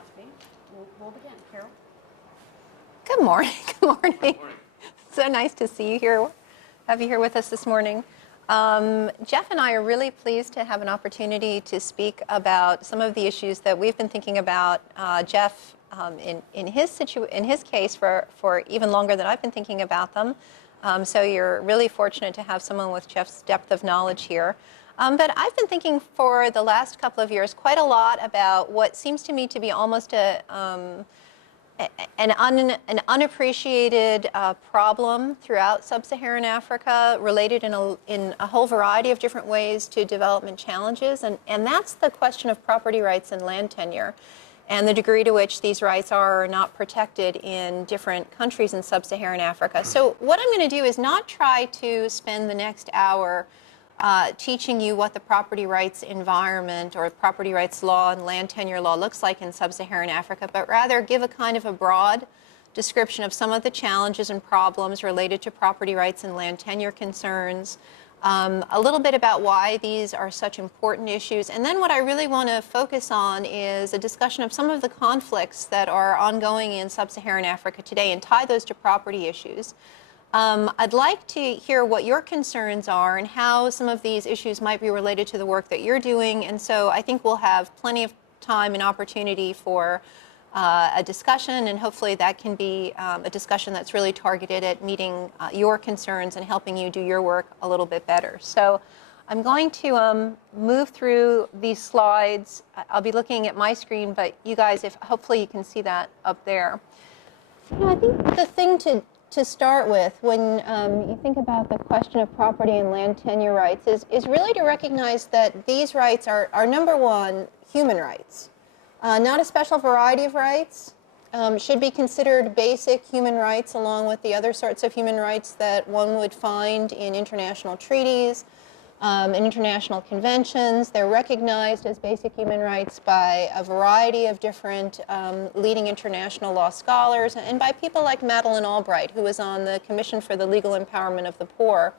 not to be. We'll begin. Carol? Good morning. Good morning. Good morning. So nice to see you here, have you here with us this morning. Jeff and I are really pleased to have an opportunity to speak about some of the issues that we've been thinking about. Jeff, in his case, for even longer than I've been thinking about them. So you're really fortunate to have someone with Jeff's depth of knowledge here. But I've been thinking for the last couple of years quite a lot about what seems to me to be almost an unappreciated problem throughout sub-Saharan Africa, related in a whole variety of different ways to development challenges, and that's the question of property rights and land tenure, and the degree to which these rights are not protected in different countries in sub-Saharan Africa. So what I'm going to do is not try to spend the next hour teaching you what the property rights environment or property rights law and land tenure law looks like in sub-Saharan Africa, but rather give a kind of a broad description of some of the challenges and problems related to property rights and land tenure concerns, a little bit about why these are such important issues, and then what I really want to focus on is a discussion of some of the conflicts that are ongoing in sub-Saharan Africa today and tie those to property issues. I'd like to hear what your concerns are and how some of these issues might be related to the work that you're doing, and so I think we'll have plenty of time and opportunity for a discussion, and hopefully that can be a discussion that's really targeted at meeting your concerns and helping you do your work a little bit better. So I'm going to move through these slides. I'll be looking at my screen, but you guys, hopefully you can see that up there. You know, I think the thing to start with when you think about the question of property and land tenure rights is really to recognize that these rights are number one, human rights. Not a special variety of rights, should be considered basic human rights along with the other sorts of human rights that one would find in international treaties, and international conventions. They're recognized as basic human rights by a variety of different leading international law scholars and by people like Madeleine Albright, who is on the Commission for the Legal Empowerment of the Poor.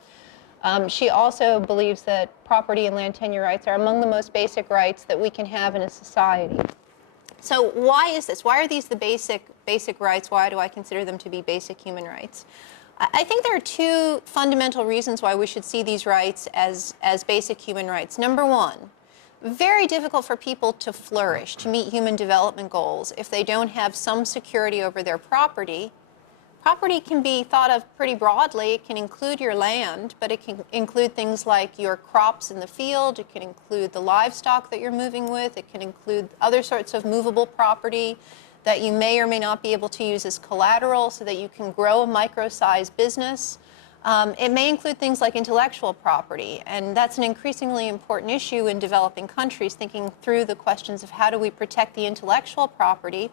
She also believes that property and land tenure rights are among the most basic rights that we can have in a society. So why is this? Why are these the basic rights? Why do I consider them to be basic human rights? I think there are two fundamental reasons why we should see these rights as basic human rights. Number one, very difficult for people to flourish, to meet human development goals if they don't have some security over their property. Property can be thought of pretty broadly. It can include your land, but it can include things like your crops in the field. It can include the livestock that you're moving with. It can include other sorts of movable property that you may or may not be able to use as collateral so that you can grow a micro-sized business. It may include things like intellectual property, and that's an increasingly important issue in developing countries, thinking through the questions of how do we protect the intellectual property,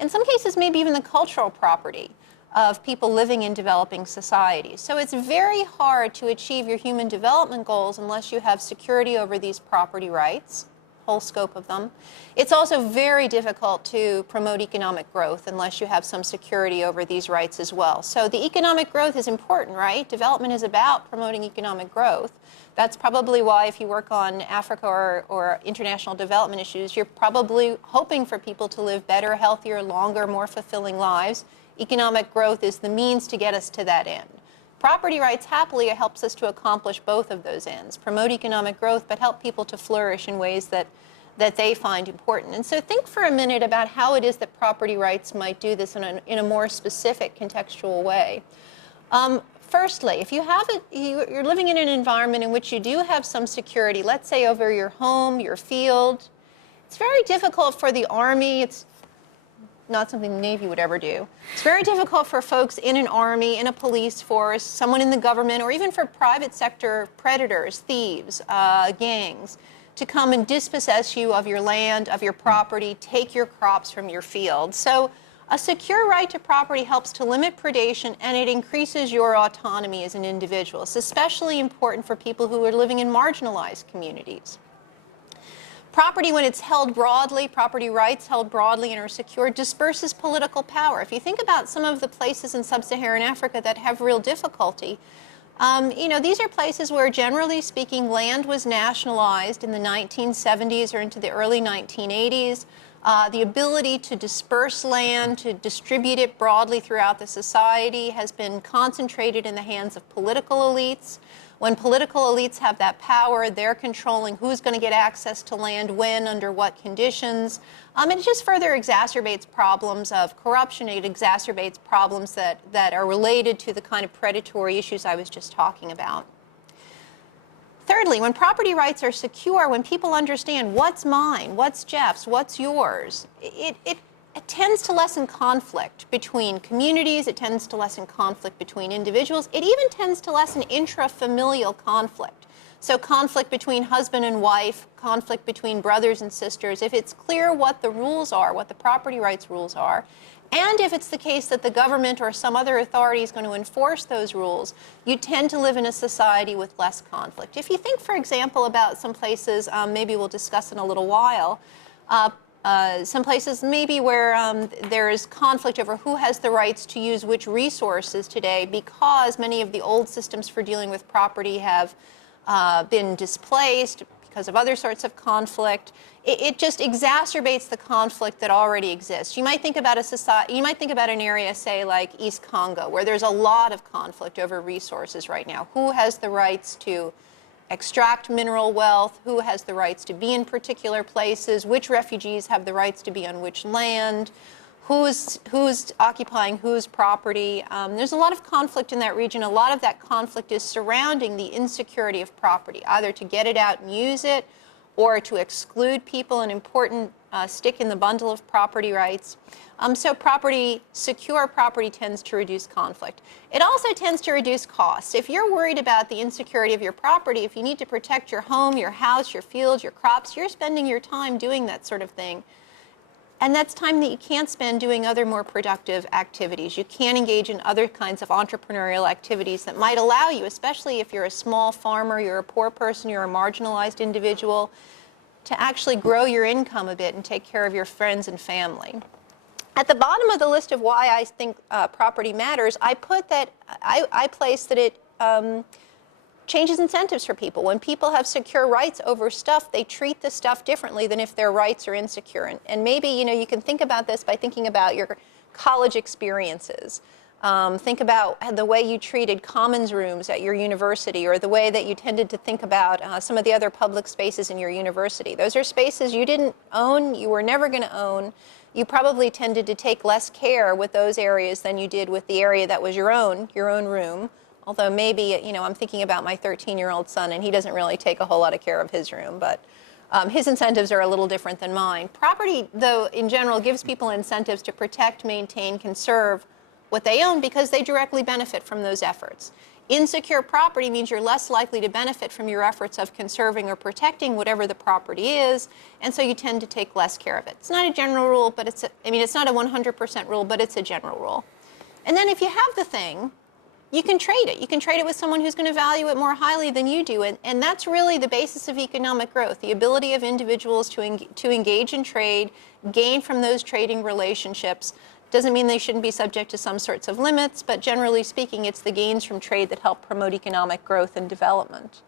in some cases maybe even the cultural property of people living in developing societies. So it's very hard to achieve your human development goals unless you have security over these property rights, whole scope of them. It's also very difficult to promote economic growth unless you have some security over these rights as well. So the economic growth is important, right? Development is about promoting economic growth. That's probably why if you work on Africa or international development issues, you're probably hoping for people to live better, healthier, longer, more fulfilling lives. Economic growth is the means to get us to that end. Property rights, happily, helps us to accomplish both of those ends, promote economic growth, but help people to flourish in ways that they find important. And so think for a minute about how it is that property rights might do this in a more specific contextual way. Firstly, if you're living in an environment in which you do have some security, let's say over your home, your field, it's very difficult for the Army. It's not something the Navy would ever do. It's very difficult for folks in an army, in a police force, someone in the government, or even for private sector predators, thieves, gangs, to come and dispossess you of your land, of your property, take your crops from your field. So a secure right to property helps to limit predation, and it increases your autonomy as an individual. It's especially important for people who are living in marginalized communities. Property, when it's held broadly, property rights held broadly and are secure, disperses political power. If you think about some of the places in sub-Saharan Africa that have real difficulty, these are places where, generally speaking, land was nationalized in the 1970s or into the early 1980s. The ability to disperse land, to distribute it broadly throughout the society has been concentrated in the hands of political elites. When political elites have that power, they're controlling who's going to get access to land, when, under what conditions. It just further exacerbates problems of corruption. It exacerbates problems that are related to the kind of predatory issues I was just talking about. Thirdly, when property rights are secure, when people understand what's mine, what's Jeff's, what's yours, it tends to lessen conflict between communities. It tends to lessen conflict between individuals. It even tends to lessen intrafamilial conflict. So conflict between husband and wife, conflict between brothers and sisters. If it's clear what the rules are, what the property rights rules are, and if it's the case that the government or some other authority is going to enforce those rules, you tend to live in a society with less conflict. If you think, for example, about some places, maybe we'll discuss in a little while, some places maybe where there is conflict over who has the rights to use which resources today, because many of the old systems for dealing with property have been displaced because of other sorts of conflict. It just exacerbates the conflict that already exists. You might think about a society, you might think about an area, say, like East Congo, where there's a lot of conflict over resources right now. Who has the rights to extract mineral wealth? Who has the rights to be in particular places? Which refugees have the rights to be on which land? Who's occupying whose property? There's a lot of conflict in that region. A lot of that conflict is surrounding the insecurity of property, either to get it out and use it, or to exclude people, an important stick in the bundle of property rights. So secure property tends to reduce conflict. It also tends to reduce costs. If you're worried about the insecurity of your property, if you need to protect your home, your house, your fields, your crops, you're spending your time doing that sort of thing. And that's time that you can't spend doing other more productive activities. You can engage in other kinds of entrepreneurial activities that might allow you, especially if you're a small farmer, you're a poor person, you're a marginalized individual, to actually grow your income a bit and take care of your friends and family. At the bottom of the list of why I think property matters, I put that I place that it changes incentives for people. When people have secure rights over stuff, they treat the stuff differently than if their rights are insecure. And maybe, you can think about this by thinking about your college experiences. Think about the way you treated commons rooms at your university, or the way that you tended to think about some of the other public spaces in your university. Those are spaces you didn't own, you were never going to own. You probably tended to take less care with those areas than you did with the area that was your own room. Although maybe, I'm thinking about my 13-year-old son, and he doesn't really take a whole lot of care of his room, but his incentives are a little different than mine. Property, though, in general, gives people incentives to protect, maintain, conserve what they own, because they directly benefit from those efforts. Insecure property means you're less likely to benefit from your efforts of conserving or protecting whatever the property is, and so you tend to take less care of it. It's not a general rule, but it's not a 100% rule, but it's a general rule. And then if you have the thing, you can trade it. You can trade it with someone who's going to value it more highly than you do, and that's really the basis of economic growth, the ability of individuals to engage in trade, gain from those trading relationships. Doesn't mean they shouldn't be subject to some sorts of limits, but generally speaking, it's the gains from trade that help promote economic growth and development.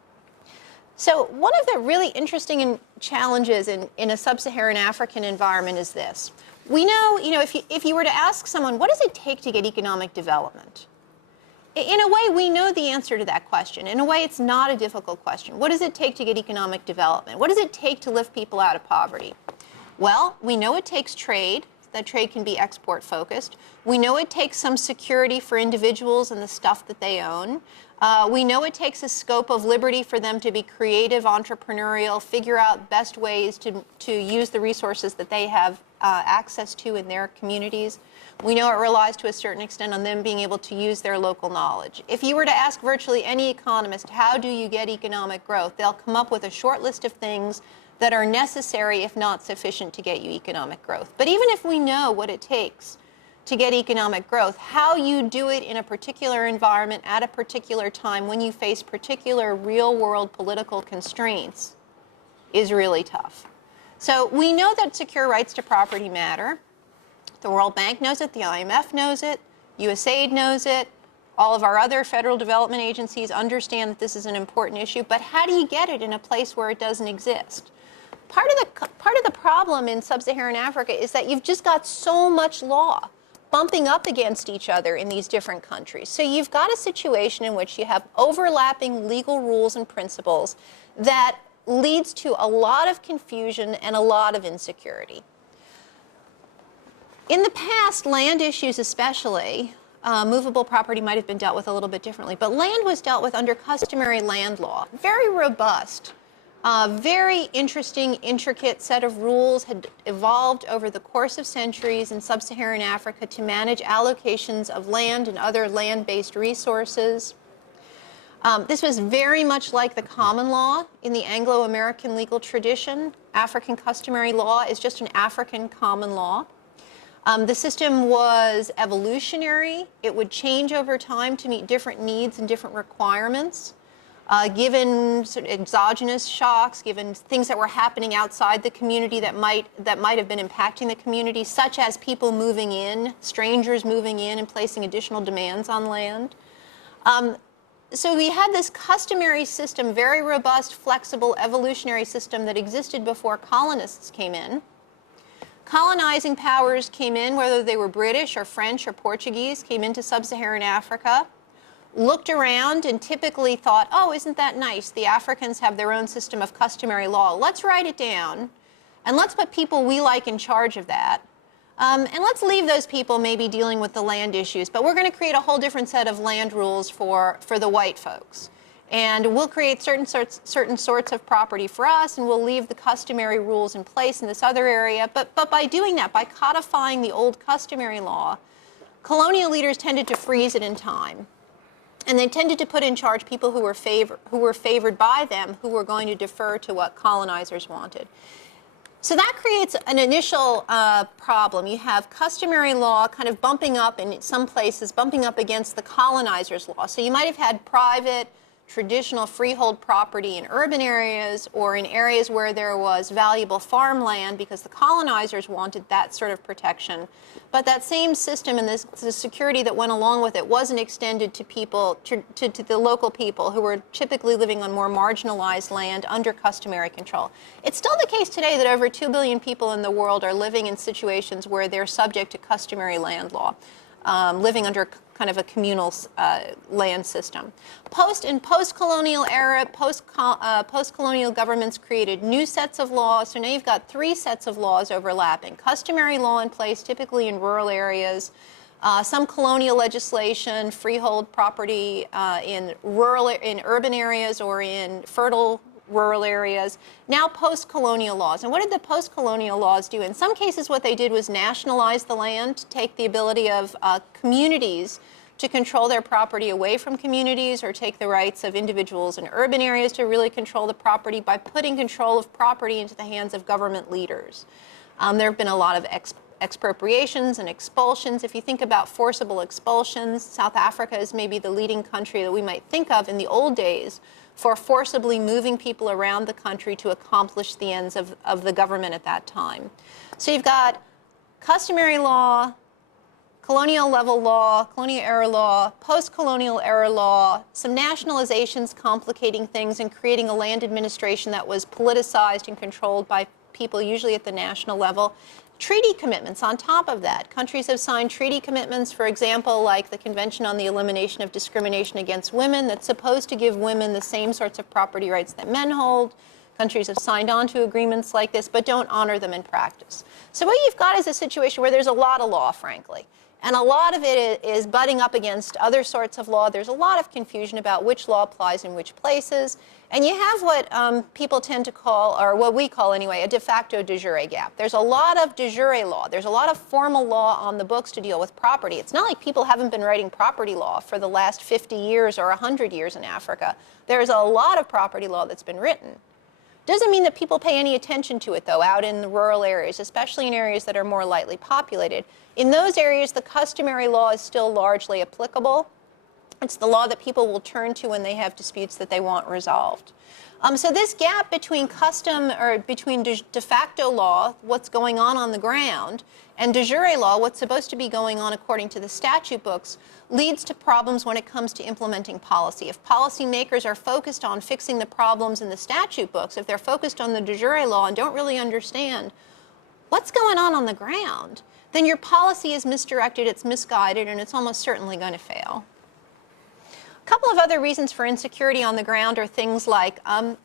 So one of the really interesting challenges in a sub-Saharan African environment is this. We know, if you were to ask someone, what does it take to get economic development? In a way, we know the answer to that question. In a way, it's not a difficult question. What does it take to get economic development? What does it take to lift people out of poverty? Well, we know it takes trade. That trade can be export-focused. We know it takes some security for individuals and the stuff that they own. We know it takes a scope of liberty for them to be creative, entrepreneurial, figure out best ways to use the resources that they have access to in their communities. We know it relies to a certain extent on them being able to use their local knowledge. If you were to ask virtually any economist, how do you get economic growth, they'll come up with a short list of things that are necessary, if not sufficient, to get you economic growth. But even if we know what it takes to get economic growth, how you do it in a particular environment at a particular time when you face particular real-world political constraints is really tough. So we know that secure rights to property matter. The World Bank knows it, the IMF knows it, USAID knows it, all of our other federal development agencies understand that this is an important issue, but how do you get it in a place where it doesn't exist? part of the problem in sub-Saharan Africa is that you've just got so much law bumping up against each other in these different countries. So you've got a situation in which you have overlapping legal rules and principles that leads to a lot of confusion and a lot of insecurity. In the past, land issues especially, movable property might have been dealt with a little bit differently, but land was dealt with under customary land law. Very robust, very interesting, intricate set of rules had evolved over the course of centuries in sub-Saharan Africa to manage allocations of land and other land-based resources. This was very much like the common law in the Anglo-American legal tradition. African customary law is just an African common law. The system was evolutionary. It would change over time to meet different needs and different requirements. Given sort of exogenous shocks, given things that were happening outside the community that might have been impacting the community, such as people moving in, strangers moving in and placing additional demands on land. So we had this customary system, very robust, flexible, evolutionary system that existed before colonists came in. Colonizing powers came in, whether they were British or French or Portuguese, came into sub-Saharan Africa, looked around and typically thought, oh, isn't that nice? The Africans have their own system of customary law. Let's write it down, and let's put people we like in charge of that. And let's leave those people maybe dealing with the land issues, but we're going to create a whole different set of land rules for the white folks. And we'll create certain sorts of property for us, and we'll leave the customary rules in place in this other area. But by doing that, by codifying the old customary law, colonial leaders tended to freeze it in time. And they tended to put in charge people who were favored by them, who were going to defer to what colonizers wanted. So that creates an initial problem. You have customary law kind of bumping up, in some places, bumping up against the colonizers' law. So you might have had private, traditional freehold property in urban areas or in areas where there was valuable farmland because the colonizers wanted that sort of protection. But that same system and the security that went along with it wasn't extended to people, to the local people who were typically living on more marginalized land under customary control. It's still the case today that over 2 billion people in the world are living in situations where they're subject to customary land law, living under kind of a communal land system. Post-colonial era, post-colonial governments created new sets of laws. So now you've got 3 sets of laws overlapping. Customary law in place, typically in rural areas. Some colonial legislation, freehold property in urban areas or in fertile rural areas. Now post-colonial laws. And what did the post-colonial laws do? In some cases, what they did was nationalize the land, take the ability of communities to control their property away from communities, or take the rights of individuals in urban areas to really control the property by putting control of property into the hands of government leaders. There have been a lot of expropriations and expulsions. If you think about forcible expulsions, South Africa is maybe the leading country that we might think of in the old days for forcibly moving people around the country to accomplish the ends of the government at that time. So you've got customary law, colonial level law, colonial era law, post-colonial era law, some nationalizations complicating things and creating a land administration that was politicized and controlled by people usually at the national level. Treaty commitments on top of that. Countries have signed treaty commitments, for example, like the Convention on the Elimination of Discrimination Against Women, that's supposed to give women the same sorts of property rights that men hold. Countries have signed on to agreements like this, but don't honor them in practice. So what you've got is a situation where there's a lot of law, frankly. And a lot of it is butting up against other sorts of law. There's a lot of confusion about which law applies in which places. And you have what people tend to call, or what we call anyway, a de facto de jure gap. There's a lot of de jure law. There's a lot of formal law on the books to deal with property. It's not like people haven't been writing property law for the last 50 years or 100 years in Africa. There's a lot of property law that's been written. Doesn't mean that people pay any attention to it, though, out in the rural areas, especially in areas that are more lightly populated. In those areas, the customary law is still largely applicable. It's the law that people will turn to when they have disputes that they want resolved. So this gap between custom, or between de facto law, what's going on the ground, and de jure law, what's supposed to be going on according to the statute books, leads to problems when it comes to implementing policy. If policymakers are focused on fixing the problems in the statute books, if they're focused on the de jure law and don't really understand what's going on the ground, then your policy is misdirected, it's misguided, and it's almost certainly going to fail. A couple of other reasons for insecurity on the ground are things like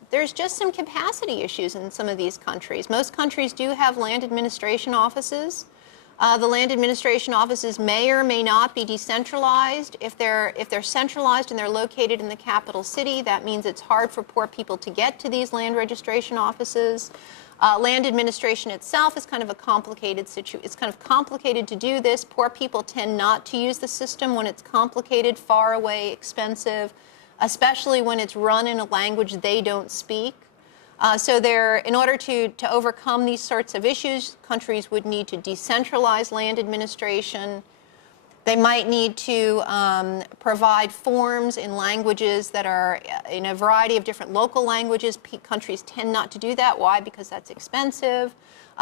there's just some capacity issues in some of these countries. Most countries do have land administration offices. The land administration offices may or may not be decentralized. If they're centralized and they're located in the capital city, that means it's hard for poor people to get to these land registration offices. Land administration itself is kind of a complicated situation. It's kind of complicated to do this. Poor people tend not to use the system when it's complicated, far away, expensive, especially when it's run in a language they don't speak. So in order to overcome these sorts of issues, countries would need to decentralize land administration. They might need to provide forms in languages that are in a variety of different local languages. Countries tend not to do that. Why? Because that's expensive.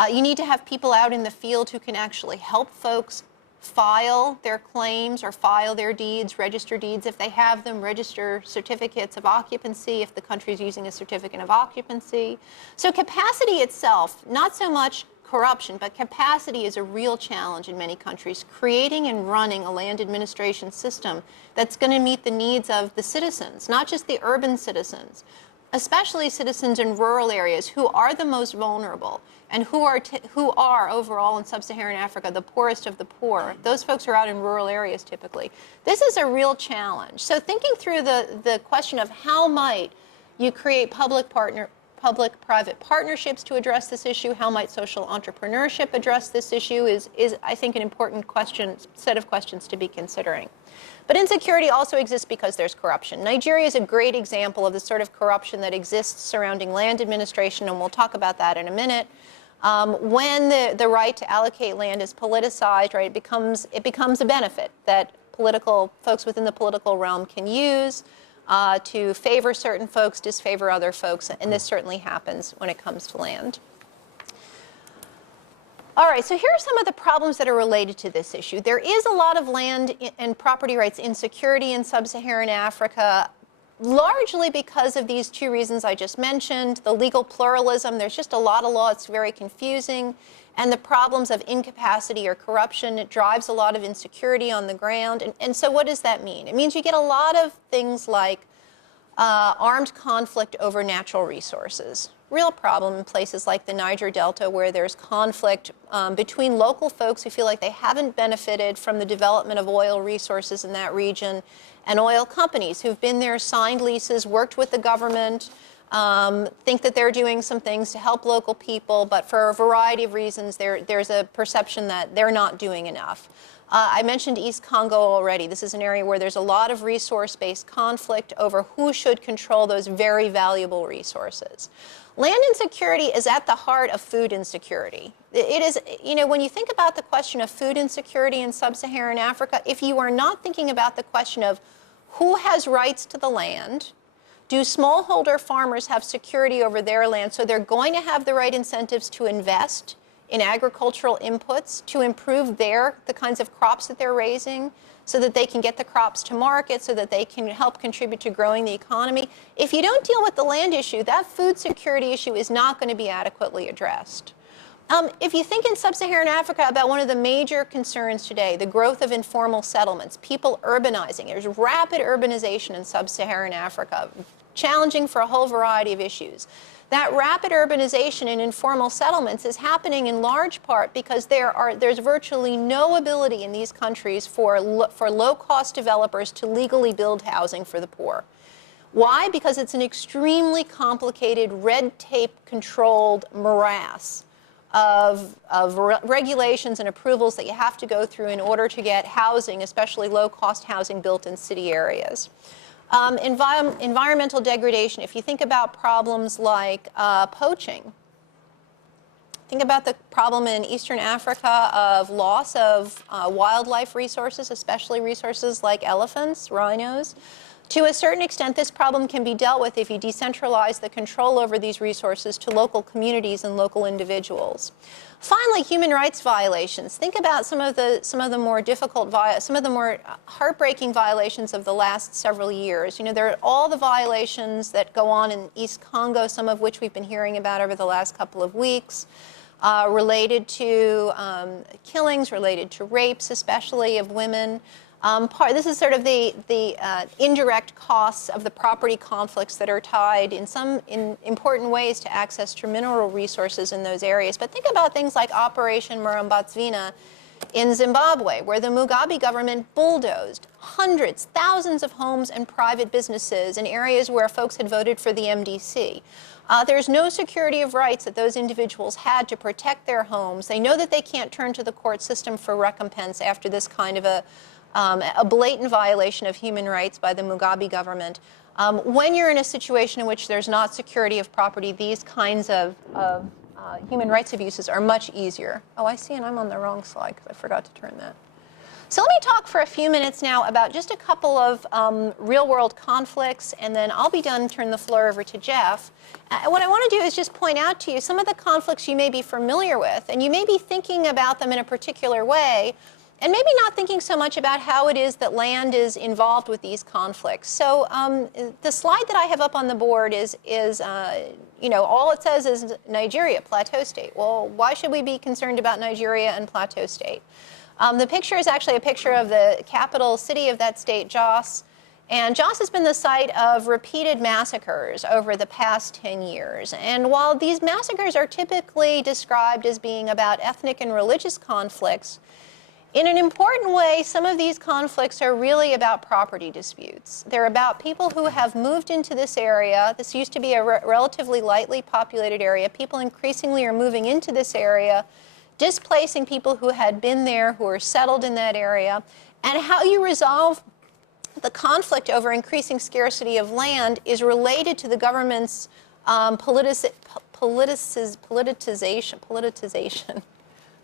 You need to have people out in the field who can actually help folks file their claims or file their deeds, register deeds if they have them, register certificates of occupancy if the country is using a certificate of occupancy. So capacity itself, not so much corruption, but capacity is a real challenge in many countries, creating and running a land administration system that's going to meet the needs of the citizens, not just the urban citizens, especially citizens in rural areas who are the most vulnerable and who are overall in sub-Saharan Africa the poorest of the poor. Those folks are out in rural areas typically. This is a real challenge. So thinking through the question of how might you create public-private partnerships to address this issue, how might social entrepreneurship address this issue is I think, an important set of questions to be considering. But insecurity also exists because there's corruption. Nigeria is a great example of the sort of corruption that exists surrounding land administration, and we'll talk about that in a minute. When the right to allocate land is politicized, right, it becomes a benefit that folks within the political realm can use to favor certain folks, disfavor other folks, and this certainly happens when it comes to land. All right, so here are some of the problems that are related to this issue. There is a lot of land and property rights insecurity in sub-Saharan Africa, largely because of these two reasons I just mentioned. The legal pluralism, there's just a lot of law, it's very confusing, and the problems of incapacity or corruption, it drives a lot of insecurity on the ground. And so what does that mean? It means you get a lot of things like armed conflict over natural resources. Real problem in places like the Niger Delta, where there's conflict between local folks who feel like they haven't benefited from the development of oil resources in that region, and oil companies who've been there, signed leases, worked with the government, think that they're doing some things to help local people, but for a variety of reasons, there's a perception that they're not doing enough. I mentioned East Congo already. This is an area where there's a lot of resource-based conflict over who should control those very valuable resources. Land insecurity is at the heart of food insecurity. It is, when you think about the question of food insecurity in sub-Saharan Africa, if you are not thinking about the question of who has rights to the land, do smallholder farmers have security over their land, so they're going to have the right incentives to invest in agricultural inputs to improve the kinds of crops that they're raising, so that they can get the crops to market, so that they can help contribute to growing the economy. If you don't deal with the land issue, that food security issue is not going to be adequately addressed. If you think in sub-Saharan Africa about one of the major concerns today, the growth of informal settlements, people urbanizing, there's rapid urbanization in sub-Saharan Africa, challenging for a whole variety of issues. That rapid urbanization in informal settlements is happening in large part because there's virtually no ability in these countries for low-cost developers to legally build housing for the poor. Why? Because it's an extremely complicated, red tape-controlled morass of regulations and approvals that you have to go through in order to get housing, especially low-cost housing, built in city areas. Environmental degradation, if you think about problems like poaching, Think about the problem in Eastern Africa of loss of wildlife resources, especially resources like elephants, rhinos. To a certain extent, this problem can be dealt with if you decentralize the control over these resources to local communities and local individuals. Finally, human rights violations. Think about some of the more difficult, some of the more heartbreaking violations of the last several years. You know, there are all the violations that go on in East Congo, some of which we've been hearing about over the last couple of weeks, related to killings, related to rapes, especially of women. This is sort of the indirect costs of the property conflicts that are tied in important ways to access to mineral resources in those areas. But think about things like Operation Murambatsvina in Zimbabwe, where the Mugabe government bulldozed hundreds, thousands of homes and private businesses in areas where folks had voted for the MDC. There's no security of rights that those individuals had to protect their homes. They know that they can't turn to the court system for recompense after this kind of a blatant violation of human rights by the Mugabe government. When you're in a situation in which there's not security of property, these kinds of human rights abuses are much easier. Oh, I see, and I'm on the wrong slide because I forgot to turn that. So let me talk for a few minutes now about just a couple of real-world conflicts, and then I'll be done and turn the floor over to Jeff. What I want to do is just point out to you some of the conflicts you may be familiar with, and you may be thinking about them in a particular way, and maybe not thinking so much about how it is that land is involved with these conflicts. So the slide that I have up on the board is you know, all it says is Nigeria, Plateau State. Well, why should we be concerned about Nigeria and Plateau State? The picture is actually a picture of the capital city of that state, Jos. And Jos has been the site of repeated massacres over the past 10 years. And while these massacres are typically described as being about ethnic and religious conflicts, in an important way, some of these conflicts are really about property disputes. They're about people who have moved into this area. This used to be a relatively lightly populated area. People increasingly are moving into this area, displacing people who had been there, who are settled in that area. And how you resolve the conflict over increasing scarcity of land is related to the government's politicization,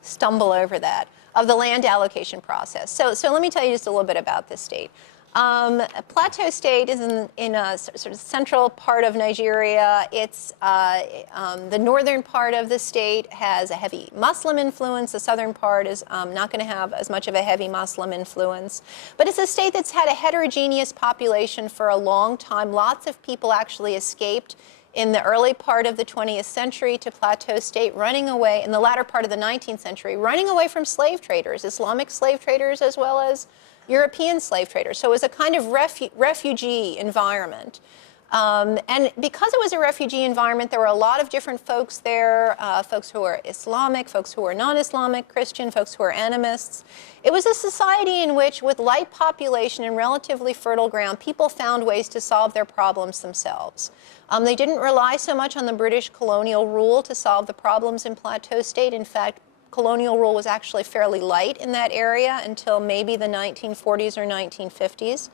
stumble over that, of the land allocation process. So let me tell you just a little bit about this state. Plateau State is in a sort of central part of Nigeria. It's the northern part of the state has a heavy Muslim influence. The southern part is not going to have as much of a heavy Muslim influence. But it's a state that's had a heterogeneous population for a long time. Lots of people actually escaped in the early part of the 20th century to Plateau State, running away in the latter part of the 19th century, running away from slave traders, Islamic slave traders as well as European slave traders. So it was a kind of refugee environment. And because it was a refugee environment, there were a lot of different folks there, folks who were Islamic, folks who were non-Islamic, Christian, folks who were animists. It was a society in which, with light population and relatively fertile ground, people found ways to solve their problems themselves. They didn't rely so much on the British colonial rule to solve the problems in Plateau State. In fact, colonial rule was actually fairly light in that area until maybe the 1940s or 1950s.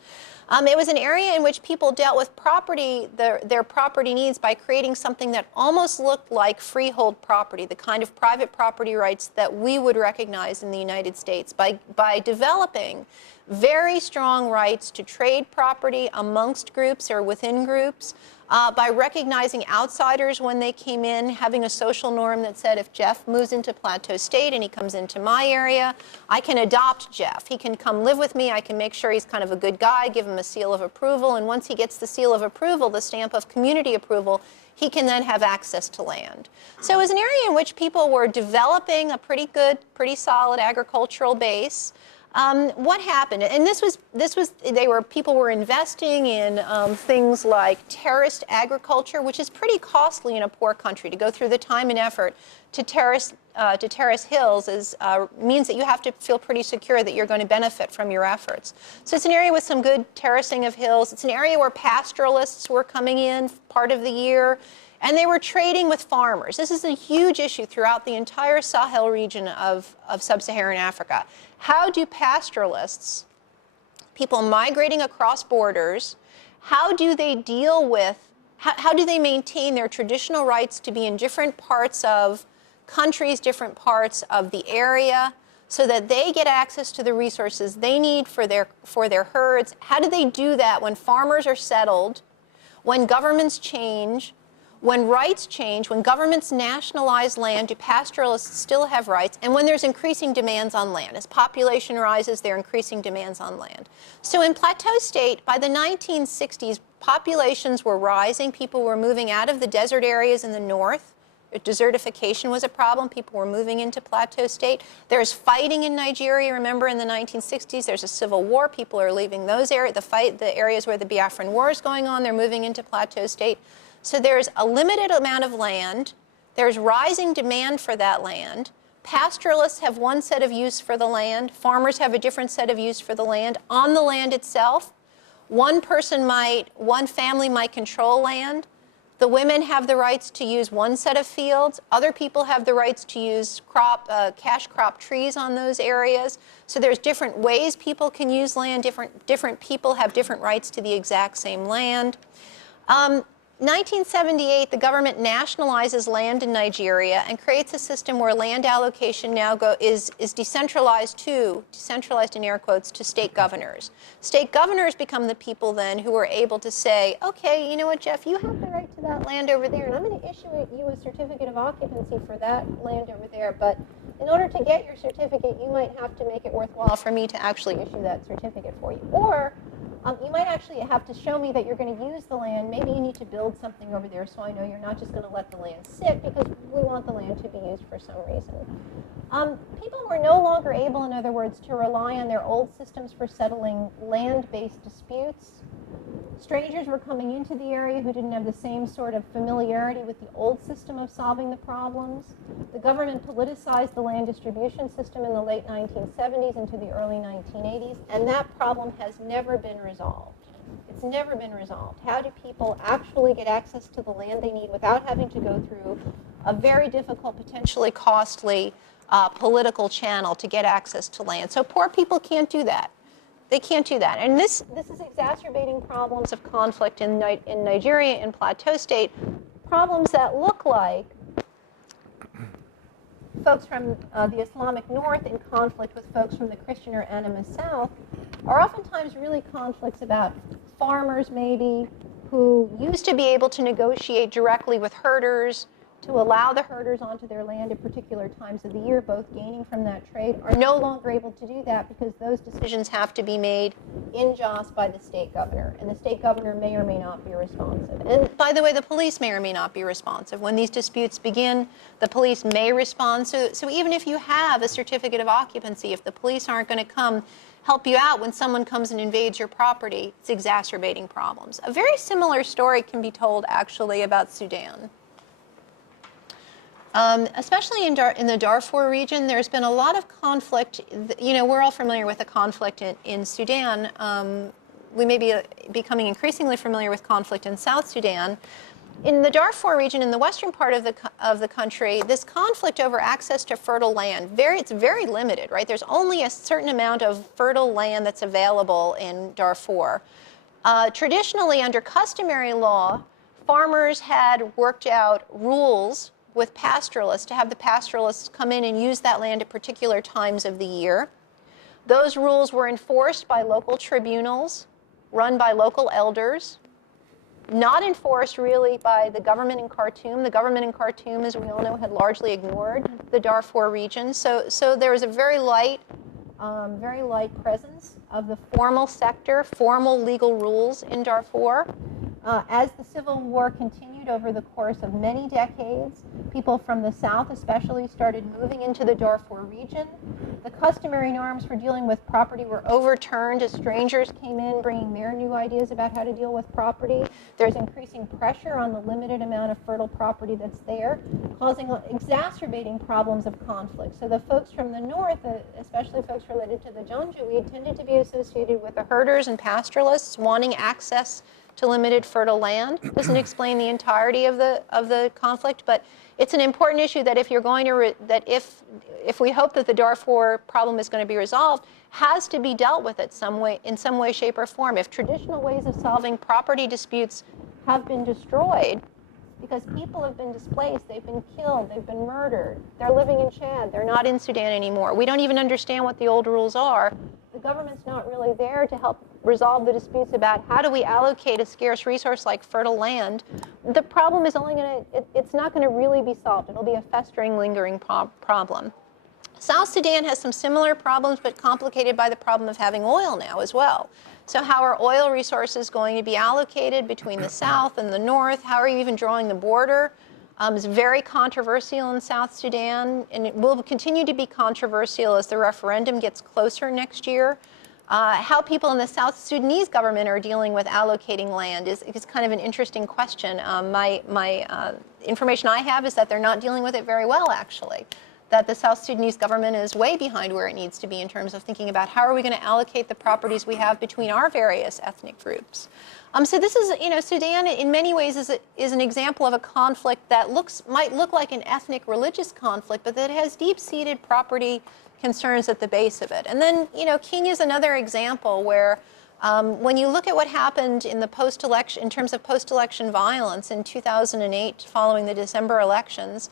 It was an area in which people dealt with property, their property needs, by creating something that almost looked like freehold property, the kind of private property rights that we would recognize in the United States, by developing very strong rights to trade property amongst groups or within groups, by recognizing outsiders when they came in, having a social norm that said, if Jeff moves into Plateau State and he comes into my area, I can adopt Jeff. He can come live with me. I can make sure he's kind of a good guy, give him a seal of approval. And once he gets the seal of approval, the stamp of community approval, he can then have access to land. So it was an area in which people were developing a pretty good, pretty solid agricultural base. What happened? And people were investing in things like terraced agriculture, which is pretty costly in a poor country. To go through the time and effort to terrace hills means that you have to feel pretty secure that you're going to benefit from your efforts. So it's an area with some good terracing of hills. It's an area where pastoralists were coming in part of the year, and they were trading with farmers. This is a huge issue throughout the entire Sahel region of sub-Saharan Africa. How do pastoralists, people migrating across borders, how do they deal with, how do they maintain their traditional rights to be in different parts of countries, different parts of the area, so that they get access to the resources they need for their herds. How do they do that when farmers are settled, when governments change, when rights change, when governments nationalize land? Do pastoralists still have rights? And when there's increasing demands on land. As population rises, there are increasing demands on land. So in Plateau State, by the 1960s, populations were rising. People were moving out of the desert areas in the north. Desertification was a problem. People were moving into Plateau State. There's fighting in Nigeria. Remember, in the 1960s, there's a civil war. People are leaving those areas, the areas where the Biafran War is going on. They're moving into Plateau State. So there's a limited amount of land. There's rising demand for that land. Pastoralists have one set of use for the land. Farmers have a different set of use for the land. On the land itself, one family might control land. The women have the rights to use one set of fields. Other people have the rights to use cash crop trees on those areas. So there's different ways people can use land. Different people have different rights to the exact same land. 1978, the government nationalizes land in Nigeria and creates a system where land allocation now is decentralized in air quotes, to state governors. State governors become the people then who are able to say, okay, you know what, Jeff, you have the right to that land over there, and I'm going to issue you a certificate of occupancy for that land over there, but in order to get your certificate, you might have to make it worthwhile for me to actually issue that certificate for you. Or you might actually have to show me that you're going to use the land. Maybe you need to build something over there so I know you're not just going to let the land sit, because we want the land to be used for some reason. People were no longer able, in other words, to rely on their old systems for settling land-based disputes. Strangers were coming into the area who didn't have the same sort of familiarity with the old system of solving the problems. The government politicized the land distribution system in the late 1970s into the early 1980s, and that problem has never been resolved. It's never been resolved. How do people actually get access to the land they need without having to go through a very difficult, potentially costly political channel to get access to land? So poor people can't do that. They can't do that. And this is exacerbating problems of conflict in Nigeria and Plateau State, problems that look like folks from the Islamic North in conflict with folks from the Christian or animist South are oftentimes really conflicts about farmers, maybe, who used to be able to negotiate directly with herders to allow the herders onto their land at particular times of the year, both gaining from that trade, are no longer able to do that because those decisions have to be made in Jos by the state governor, and the state governor may or may not be responsive. And by the way, the police may or may not be responsive. When these disputes begin, the police may respond. So even if you have a certificate of occupancy, if the police aren't going to come help you out when someone comes and invades your property, it's exacerbating problems. A very similar story can be told, actually, about Sudan. Especially in the Darfur region, there's been a lot of conflict. You know, we're all familiar with the conflict in Sudan. We may be becoming increasingly familiar with conflict in South Sudan. In the Darfur region, in the western part of the country, this conflict over access to fertile land, it's very limited, right? There's only a certain amount of fertile land that's available in Darfur. Traditionally, under customary law, farmers had worked out rules with pastoralists to have the pastoralists come in and use that land at particular times of the year. Those rules were enforced by local tribunals run by local elders, not enforced really by the government in Khartoum. The government in Khartoum, as we all know, had largely ignored the Darfur region. So there was a very light presence of the formal sector, formal legal rules in Darfur. As the civil war continued over the course of many decades, people from the south especially started moving into the Darfur region. The customary norms for dealing with property were overturned as strangers came in, bringing their new ideas about how to deal with property. There's increasing pressure on the limited amount of fertile property that's there, exacerbating problems of conflict. So the folks from the north, especially folks related to the Janjaweed, tended to be associated with the herders and pastoralists wanting access to limited fertile land. Doesn't explain the entirety of the conflict, but it's an important issue that if you're going to if we hope that the Darfur problem is going to be resolved, has to be dealt with it in some way, shape, or form. If traditional ways of solving property disputes have been destroyed, because people have been displaced, they've been killed, they've been murdered. They're living in Chad, they're not in Sudan anymore. We don't even understand what the old rules are. The government's not really there to help resolve the disputes about how do we allocate a scarce resource like fertile land. The problem is it's not going to really be solved. It'll be a festering, lingering problem. South Sudan has some similar problems, but complicated by the problem of having oil now as well. So how are oil resources going to be allocated between the south and the north? How are you even drawing the border? It's very controversial in South Sudan, and it will continue to be controversial as the referendum gets closer next year. How people in the South Sudanese government are dealing with allocating land is kind of an interesting question. My information I have is that they're not dealing with it very well, actually. That the South Sudanese government is way behind where it needs to be in terms of thinking about how are we going to allocate the properties we have between our various ethnic groups. So this is, Sudan in many ways is an example of a conflict that might look like an ethnic religious conflict, but that has deep-seated property concerns at the base of it. And then, Kenya is another example where when you look at what happened in terms of post-election violence in 2008 following the December elections,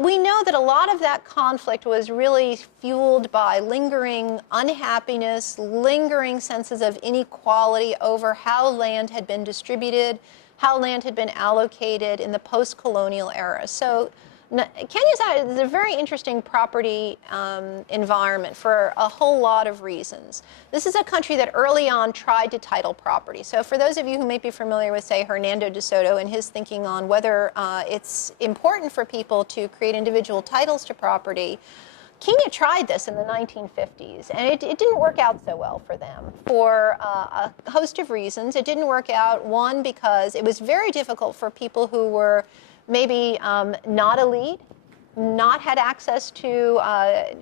we know that a lot of that conflict was really fueled by lingering unhappiness, lingering senses of inequality over how land had been distributed, how land had been allocated in the post-colonial era. So Kenya is a very interesting property environment for a whole lot of reasons. This is a country that early on tried to title property. So for those of you who may be familiar with, say, Hernando de Soto and his thinking on whether it's important for people to create individual titles to property, Kenya tried this in the 1950s, and it didn't work out so well for them for a host of reasons. It didn't work out, one, because it was very difficult for people who were maybe not elite, not had access to